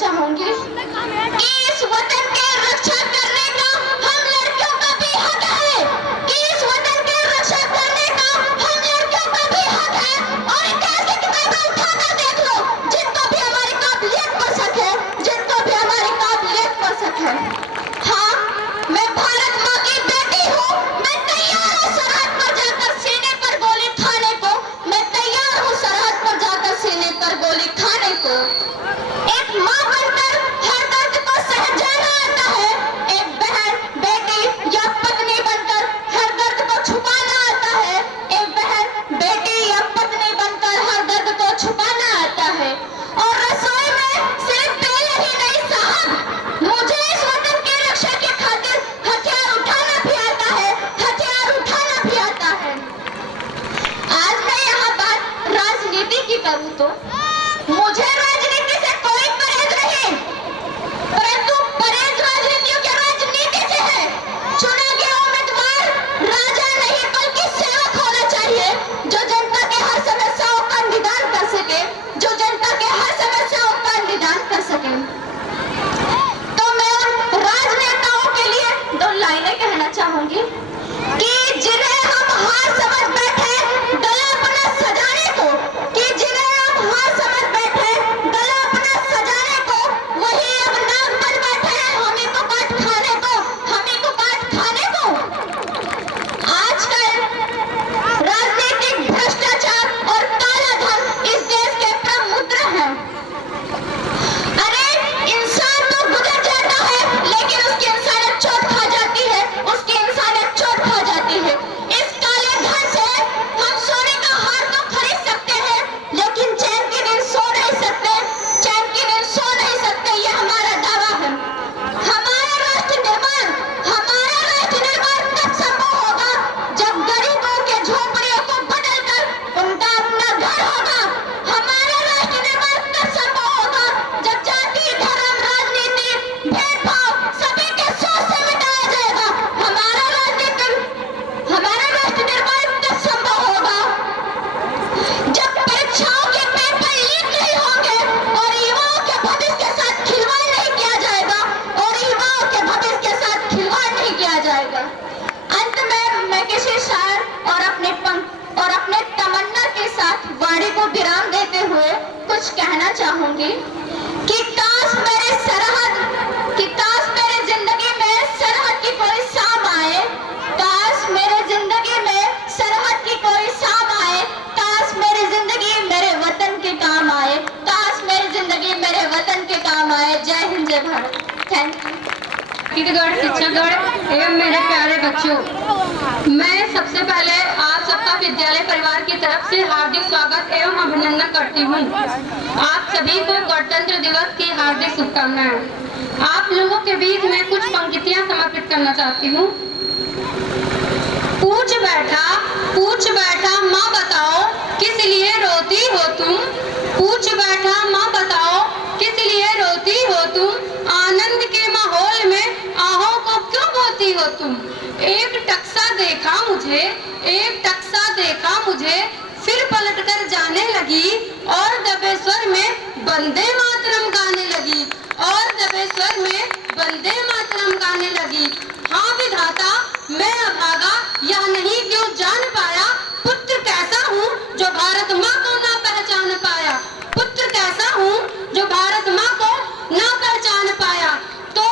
चाहूंगी कि इस वतन की रक्षा करने का हम लड़कियों का भी हक है, कि इस वतन की रक्षा करने का हम लड़कियों का भी हक है। और इतिहास की किताबें उठाकर देख लो, जिनको भी हमारी काबिलियत पर शक है, जिनको भी हमारी काबिलियत पर शक है। हाँ, मैं भारत माँ की बेटी हूँ, मैं तैयार हूँ सरहद पर जाकर सीने पर गोली खाने को, मैं तैयार हूँ सरहद पर जाकर सीने पर गोली खाने को। एक माँ बनकर हर दर्द को सह जाना आता है, एक बहन बेटी या पत्नी बनकर हर दर्द को छुपाना आता है, एक बहन बेटी या पत्नी बनकर हर दर्द को छुपाना आता है। और रसोई में सिर्फ तेल ही नहीं साहब, मुझे इस वतन की रक्षा की खातिर हथियार उठाना भी आता है, हथियार उठाना भी आता है। आज मैं यहाँ बात राजनीति की करूँ तो मुझे राजनीति से कोई परहेज नहीं, परंतु परहेज राजनीतियों के राजनीति से है। चुना गया उम्मीदवार राजा नहीं बल्कि सेवक होना चाहिए, जो जनता के हर समस्याओं का निदान कर सके, जो जनता के हर समस्याओं का निदान कर सके। तो मैं उन राजनेताओं के लिए 2 लाइनें कहना चाहूंगी कि जिन्हें हम हार समझ बैठे गला अपना सजाने को, कि जिन्हें हम हार समझ बैठे गला अपना सजाने को, वही अब नाग बन बैठे हैं हमें को काट खाने को, हमें को काट खाने को। आजकल राजनीतिक भ्रष्टाचार और काला धन इस देश के प्रमुद्रा हैं। अरे इंसान तो गुजर जाता है, लेकिन उसकी इंसानियत चोट खा जाती है, उसकी इंसानियत चोट खा जाती है। इस काले धन से हम सोने का हार तो खरीद सकते हैं, लेकिन चैन की नींद सो नहीं सकते, चैन की नींद सो नहीं सकते, ये हमारा दावा है। हमारा राष्ट्र निर्माण तब संभव होगा जब गरीबों के झोपड़ियों को बदलकर उनका अपना घर होगा। हमारा राष्ट्र निर्माण तब संभव होगा जब जाति, धर्म, राजनीति, भेदभाव सभी के सोच से मिटाया जाएगा। हमारा राष्ट्र निर्माण तब संभव होगा जब परीक्षाओं के पेपर लीक नहीं होंगे और युवाओं के भविष्य के साथ खिलवाड़ नहीं किया जाएगा, और युवाओं के भविष्य के साथ खिलवाड़ नहीं किया जाएगा। अंत में मैं किसी शायर और अपने तमन्ना के साथ वाणी को विराम देते हुए कुछ कहना चाहूंगी कि काश मेरे जिंदगी में सरहद की कोई शाम आए, काश मेरे जिंदगी में सरहद की कोई शाम आए, काश मेरी जिंदगी मेरे वतन के काम आए, काश मेरी जिंदगी मेरे वतन के काम आए। जय हिंद, जय भारत। Thank you. शिक्षकगण एवं मेरे प्यारे बच्चों, मैं सबसे पहले आप सबका विद्यालय परिवार की तरफ से हार्दिक स्वागत एवं अभिनंदन करती हूँ। आप सभी को गणतंत्र दिवस की हार्दिक शुभकामनाएं। आप लोगों के बीच में कुछ पंक्तियां समर्पित करना चाहती हूँ। पूछ बैठा माँ बताओ किस लिए रोती हो तुम, पूछ बैठा माँ बताओ किस लिए रोती हो तुम, आनंद के माहौल में आहों को क्यों बोती हो तुम। एक टक्सा देखा मुझे फिर पलटकर जाने लगी, और दबे स्वर में वंदे मातरम गाने लगी, और दबे स्वर में वंदे मातरम गाने लगी। हाँ विधाता मैं अभागा यह नहीं क्यों जान पाया, पुत्र कैसा हूँ जो भारत माँ को ना पहचान पाया, पुत्र कैसा हूँ जो भारत माँ को ना पहचान पाया। तो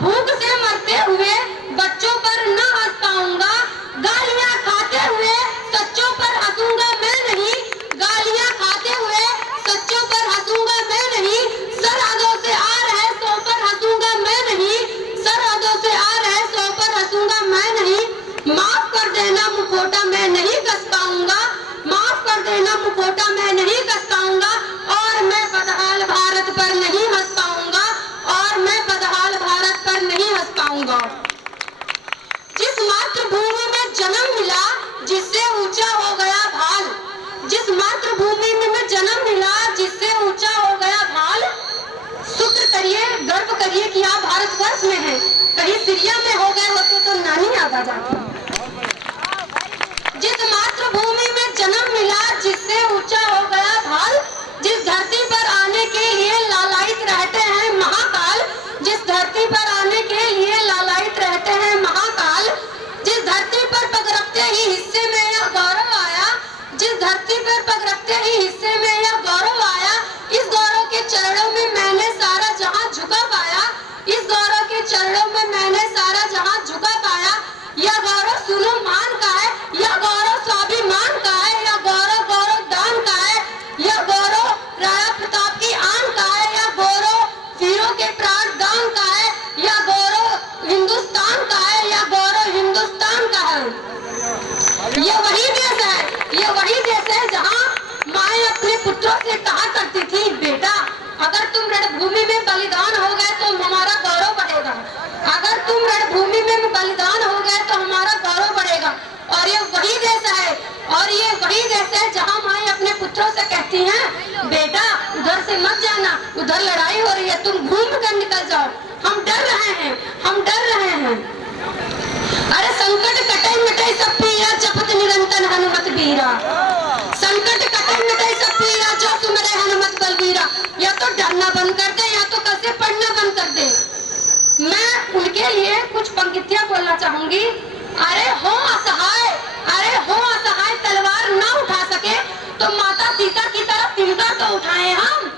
भूख से मरते हुए बच्चों पर न हंस पाऊंगा, गालियाँ खाते हुए सच्चों पर हंसूंगा मैं नहीं, गालियाँ खाते हुए सच्चों पर हंसूंगा मैं नहीं, सरहदों से आ रहे सौ पर हंसूंगा मैं नहीं, सरहदों से आ रहे सौ पर हंसूंगा मैं नहीं। माफ कर देना मुखौटा मैं नहीं कस पाऊंगा, माफ कर देना मुखौटा मैं नहीं कस पाऊंगा, और मैं बदहाल भारत पर नहीं हंस पाऊंगा, और मैं बदहाल भारत पर नहीं हंस पाऊंगा। जिस मातृभूमि में जन्म मिला जिससे ऊंचा हो गया भाल, जिस मातृभूमि में जन्म मिला जिससे ऊंचा हो गया भाल, शुक्र करिए गर्व करिए कि आप भारतवर्ष में हैं, कहीं सीरिया में हो गए होते तो नानी याद आ जाती। जिस मातृभूमि में जन्म मिला जिससे ऊंचा हो गया भाल, जिस धरती पर आने के लिए लालायित रहते हैं है जहाँ माए अपने पुत्रों से कहती हैं, बेटा उधर से मत जाना, उधर लड़ाई हो रही है, तुम घूम कर निकल जाओ, हम डर रहे हैं, हम डर रहे हैं। अरे संकट कटे मिटे सब पीरा, जपत निरंतर हनुमत बीरा। संकट कटे मिटे सब पीरा, जो सुमरे हनुमत बलबीरा। या तो डरना बंद कर दे, या तो कल से पढ़ना बंद कर दे। मैं उनके लिए कुछ पंक्तियां बोलना चाहूंगी। अरे हो असहाय, अरे हो असहाय, तलवार ना उठा सके तो माता सीता की तरफ तिनका तो उठाएं हम।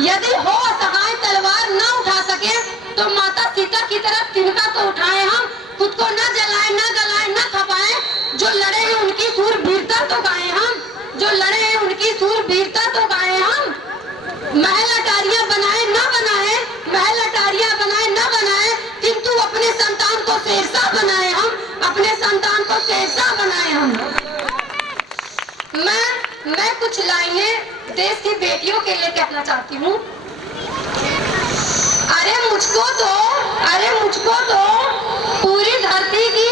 यदि हो असहाय, तलवार ना उठा सके तो माता सीता की तरफ तिनका तो उठाएं हम। खुद को न जलाएं, न गलाएं, न खपाएं, जो लड़े हैं उनकी सूरवीरता तो गाएं हम, जो लड़े हैं उनकी सूरवीरता तो गाएं हम। महल अटारियां बनाए न बनाए, महल अटारियां बनाए न बनाए, किंतु अपने संतान को शेरशाह बनाए हम, अपने संतान को शेरशाह बनाए हम। मैं कुछ लाइनें देश की बेटियों के लिए कहना चाहती हूँ। अरे मुझको तो पूरी धरती की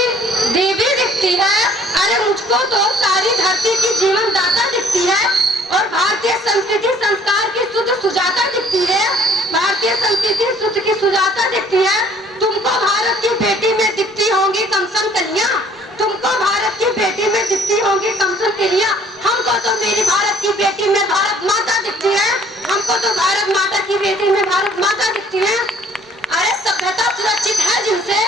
देवी दिखती है, अरे मुझको तो सारी धरती की जीवन दाता दिखती है, और भारतीय संस्कृति संस्कार की शुद्ध सुजाता दिखती है, भारतीय संस्कृति शुद्ध की सुजाता दिखती है। तुमको भारत की बेटी में दिखती होंगी कमसन कलियां, तुमको भारत की बेटी में दिखती होंगी कमसन कलियां, हमको तो मेरी भारत की बेटी में भारत माता दिखती है, हमको तो भारत माता की बेटी में भारत माता दिखती है। अरे सभ्यता सुरक्षित है जिनसे,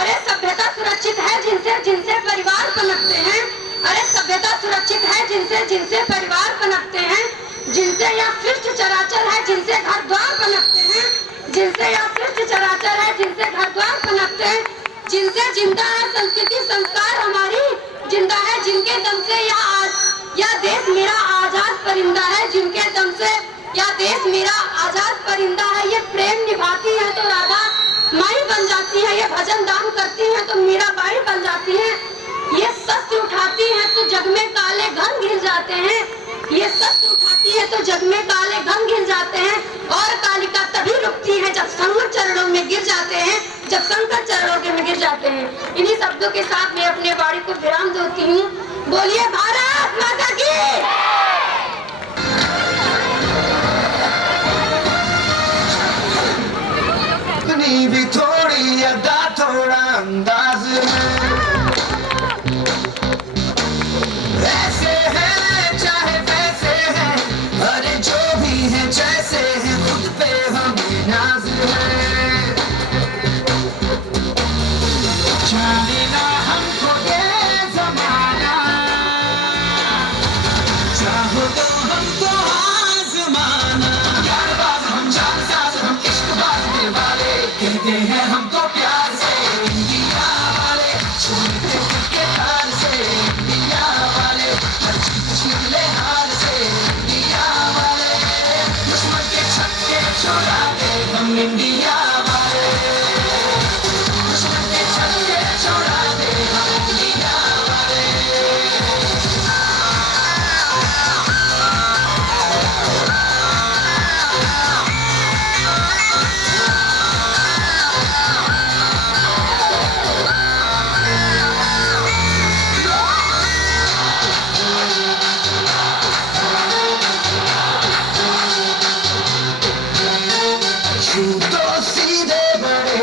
अरे सभ्यता सुरक्षित है जिनसे, जिनसे परिवार पनपते हैं। अरे सभ्यता सुरक्षित है जिनसे, जिनसे परिवार पनपते हैं, जिनसे यह सृष्टि चराचर है, जिनसे घर द्वार पनपते हैं, जिनसे यह सृष्टि चराचर है, जिनसे घर द्वार पनपते हैं, जिनसे जिंदा है संस्कृति संस्कार हमारी, जिंदा है जिनके दम से यह देश मेरा आजाद परिंदा है, जिनके दम से यह देश मेरा आजाद परिंदा है। ये प्रेम निभाती है तो राधा माई बन जाती है, ये भजन दान करती है तो मीराबाई बन जाती है, ये शस्त्र उठाती है तो जग में काले घन घिर जाते हैं, ये शस्त्र उठाती है तो जग में काले घन घिर जाते हैं, और कालिका तभी रुकती है जब शंकर चरणों में गिर जाते हैं, जब शंकर चरणों में गिर जाते हैं। इन्हीं शब्दों के साथ मैं अपने वाणी को विराम देती हूँ। बोलिए भारत माता की। अपनी भी थोड़ी अदा थोड़ा अंदाज में ऐसे हैं चाहे वैसे हैं, अरे जो भी हैं जैसे हैं, खुद पे हमें नाज है। जाने ना हमको ये जमाना, चाहो तो हमको आजमाना। यार बात हम जान साज, हम इश्क बात दिल वाले, कहते हैं हमको प्यार से इंडिया वाले, छूते खुद के हाल से इंडिया वाले, हर चीज छीन ले हाल से इंडिया वाले, दुश्मन के छक्के छोड़ा दे हम इंडिया वाले, दुश्मन के छक्के छोड़ा दे हम इंडिया वाले। तो सीधे बड़े,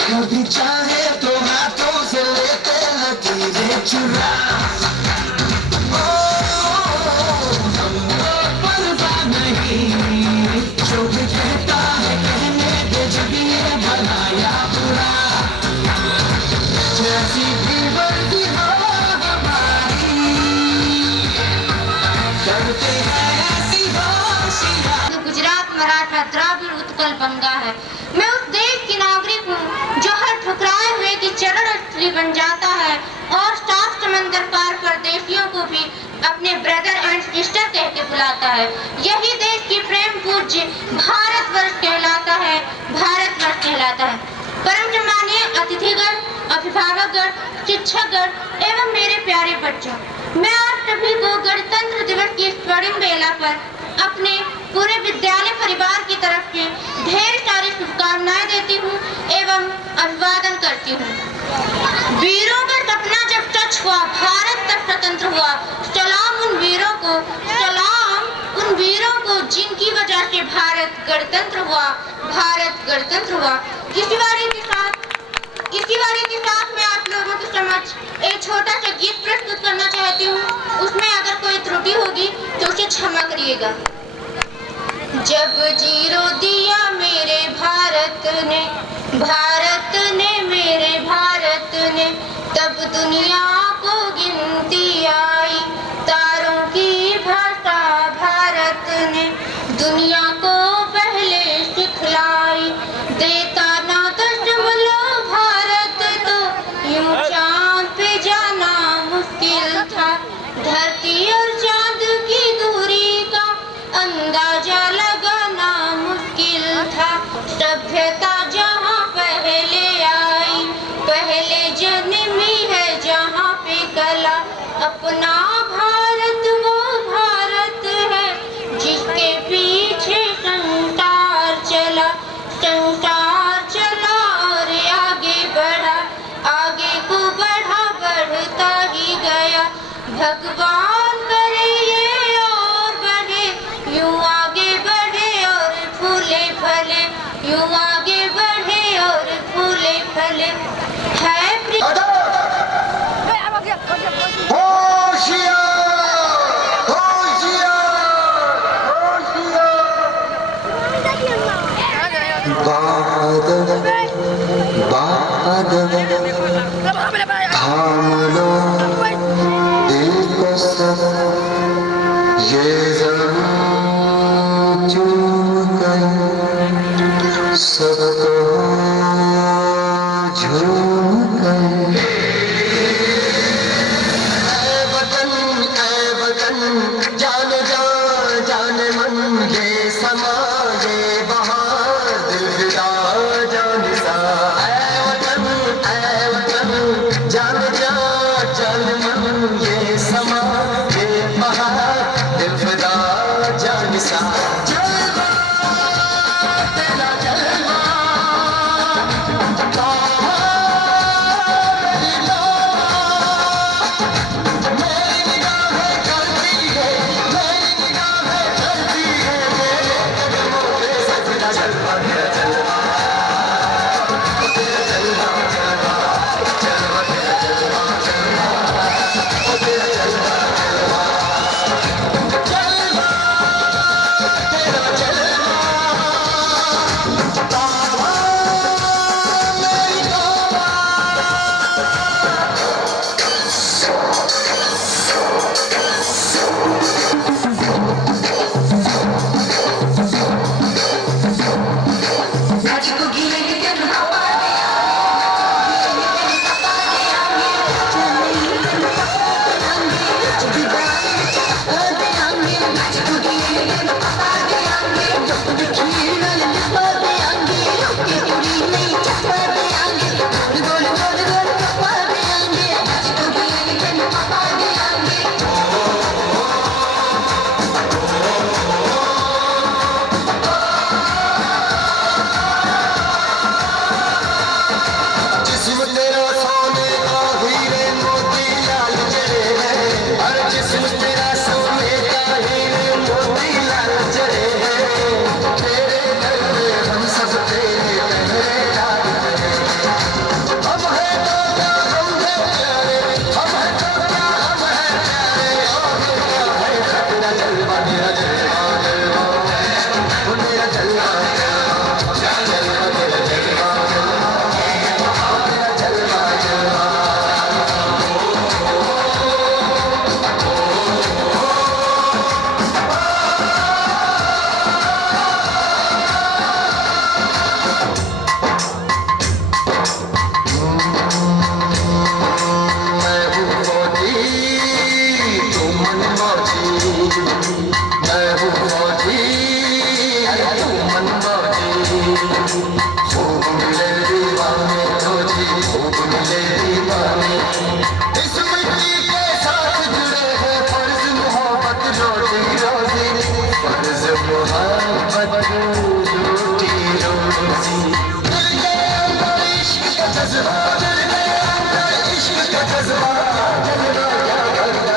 कभी चाहे तो हाथों से लेते लकीरें चुरा। ओ, हमको परवाह नहीं, जो भी कहता है कहने दे, जब ये भला या बुरा, जैसी भी वर्दी हो हमारी, करते हैं ऐसी होशियारी। गुजरात, मराठा, द्राविड़, उत्कल, बंगा है। मैं उस देश की नागरिक हूँ जो हर ठुकराए हुए की चरण स्थली बन जाता है, और सात समंदर पार परदेशियों को भी अपने ब्रदर एंड सिस्टर कह के बुलाता है। यही देश की प्रेम पूज्य भारतवर्ष कहलाता है, भारतवर्ष कहलाता है। परम सम्मानीय अतिथिगण, अभिभावकगण, शिक्षकगण एवं मेरे प्यारे बच्चों, मैं आप सभी को गणतंत्र दिवस की स्वर्णिम बेला पर अपने पूरे विद्यालय परिवार की तरफ से ढेर सारी शुभकामनाएं देती हूँ एवं अभिवादन करती हूँ। वीरों का सपना जब सच हुआ, भारत तब गणतंत्र हुआ। सलाम उन वीरों को जिनकी वजह से भारत गणतंत्र हुआ, भारत गणतंत्र हुआ। इसी बारे के साथ मैं आप लोगों के समक्ष एक छोटा सा गीत प्रस्तुत करना चाहती हूँ। उसमें अगर कोई त्रुटि होगी तो उसे क्षमा करिएगा। जब जीरो दिया मेरे भारत ने मेरे भारत ने, तब दुनिया को गिनती आई। तारों की भाषा भारत ने दुनिया को पहले सिखलाई। देता ना दशमलव भारत तो यूं चांद पे जाना मुश्किल था। धरती और चांद की दूरी का अंदाजा लगाना मुश्किल था। सभ्यता जहाँ पहले आई, पहले जन्मी है जहाँ पे कला। अपना भारत वो भारत है जिसके पीछे संसार चला और आगे बढ़ा, आगे को बढ़ता ही गया। भगवान करे ये और बढ़े, यूं आगे बढ़े और फूले फले, यूं आगे बढ़े और फूले फले। है थाम लो दिल को सब, ये ज़मीं चूम कर सबको झूम कर। ऐ वतन जाने जा जाने मन, ये समा ये बहार दिल फिदा जाने सा। ऐ वतन जाने जा जाने मन, ये समा ये बहार दिल फिदा जाने सा। जलवा तेरा जलवा, मेरी निगाहें करती है, मेरी निगाहें करती है, मेरे कदमों पे सजदा। जलवा तेरा जलवा, तेरा जलवा जलवा, जलवा तेरा जलवा जलवा, तेरा जलवा जलवा, जलवा तेरा जलवा। तावा मेरी तावा, जिस्म तेरा सोने का हीरे मोती लाल जड़े हैं। अरे जिस्म तेरा सोने का हीरे मोती लाल जड़े हैं। तेरे दर पे हम सब तेरे पहरेदार हैं। हम हैं तो क्या हम हैं प्यारे, हम हैं तो क्या हम हैं प्यारे। और क्या है तेरा जलवा, तेरा जलवा जलवा, वो तेरा जलवा जलवा, जलवा तेरा जलवा जलवा, तेरा जलवा जलवा। मैं हूँ फौजी तू मनमौजी, मैं हूँ फौजी तू मनमौजी। खूब मिले दीवाने फौजी, खूब मिले दीवाने। इस मिट्टी के साथ जुड़े हैं फर्ज मोहब्बत रोजी रोजी, फर्ज मोहब्बत रोजी रोजी। दिल के अंदर इश्क का जज्बा, दिल के अंदर इश्क का जज्बा, जलवा क्या करता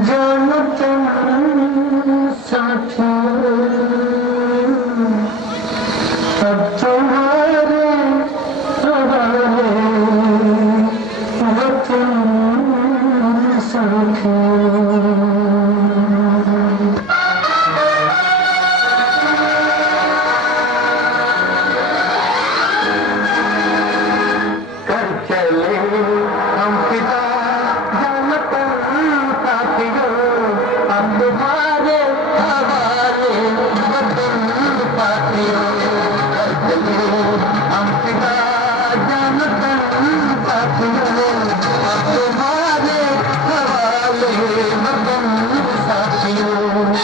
जानो तुम साथियों अब तुम्हारे हवाले वतन साथियों।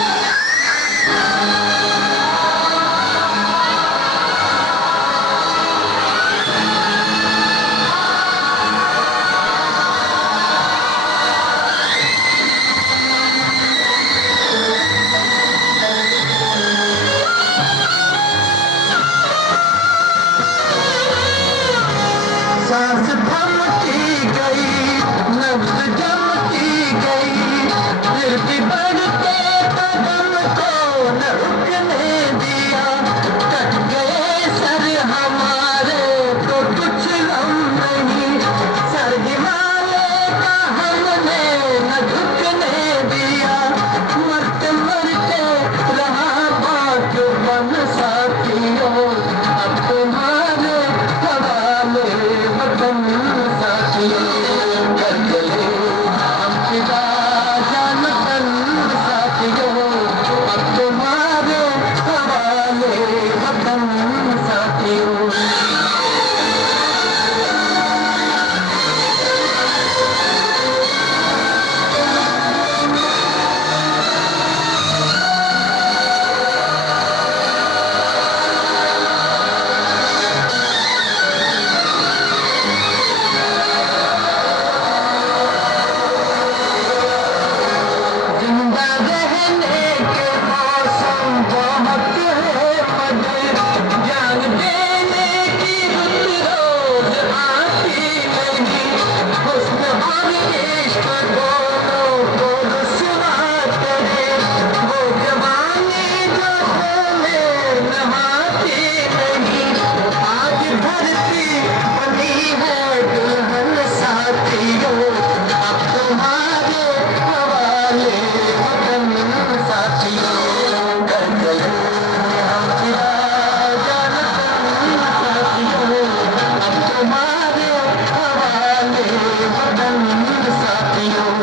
सांस थमती गई, नब्ज़ जमती गई, फिर भी बढ़ते कदम को न रुकने दिया। कट गए सर हमारे तो कुछ गम नहीं, सर हिमालय का हमने न झुकने दिया। मरते मरते रहा बाक़िबन साथियों, अब तुम्हारे हवाले वतन साथियों। कर चले हम फिदा जानतन साथियों, अब तुम्हारे हवाले वतन साथियों। जिंदा रहने के मौसम बहुत है मगर, जान देने की रुत रोज आती नहीं। हुस्न और इश्क दोनों को रुसवा करे, वो जवानी जो में नहाती नहीं। आज धरती बनी है दुल्हन साथियों, अब तुम्हारे हवाले वतन साथियों। कर चले हम फिदा जानतन साथियों, अब तुम्हारे हवाले वतन साथियों।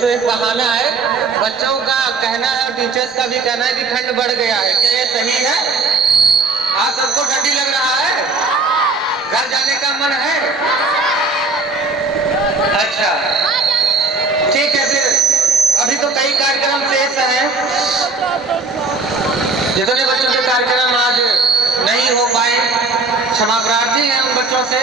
तो एक बहाना है। बच्चों का कहना है और टीचर्स का भी कहना है कि ठंड बढ़ गया है। क्या ये सही है? आप सबको ठंडी लग रहा है? घर जाने का मन है? अच्छा ठीक है, फिर अभी तो कई कार्यक्रम शेष हैं। जितने बच्चों के कार्यक्रम आज नहीं हो पाए, क्षमा प्रार्थी है उन बच्चों से।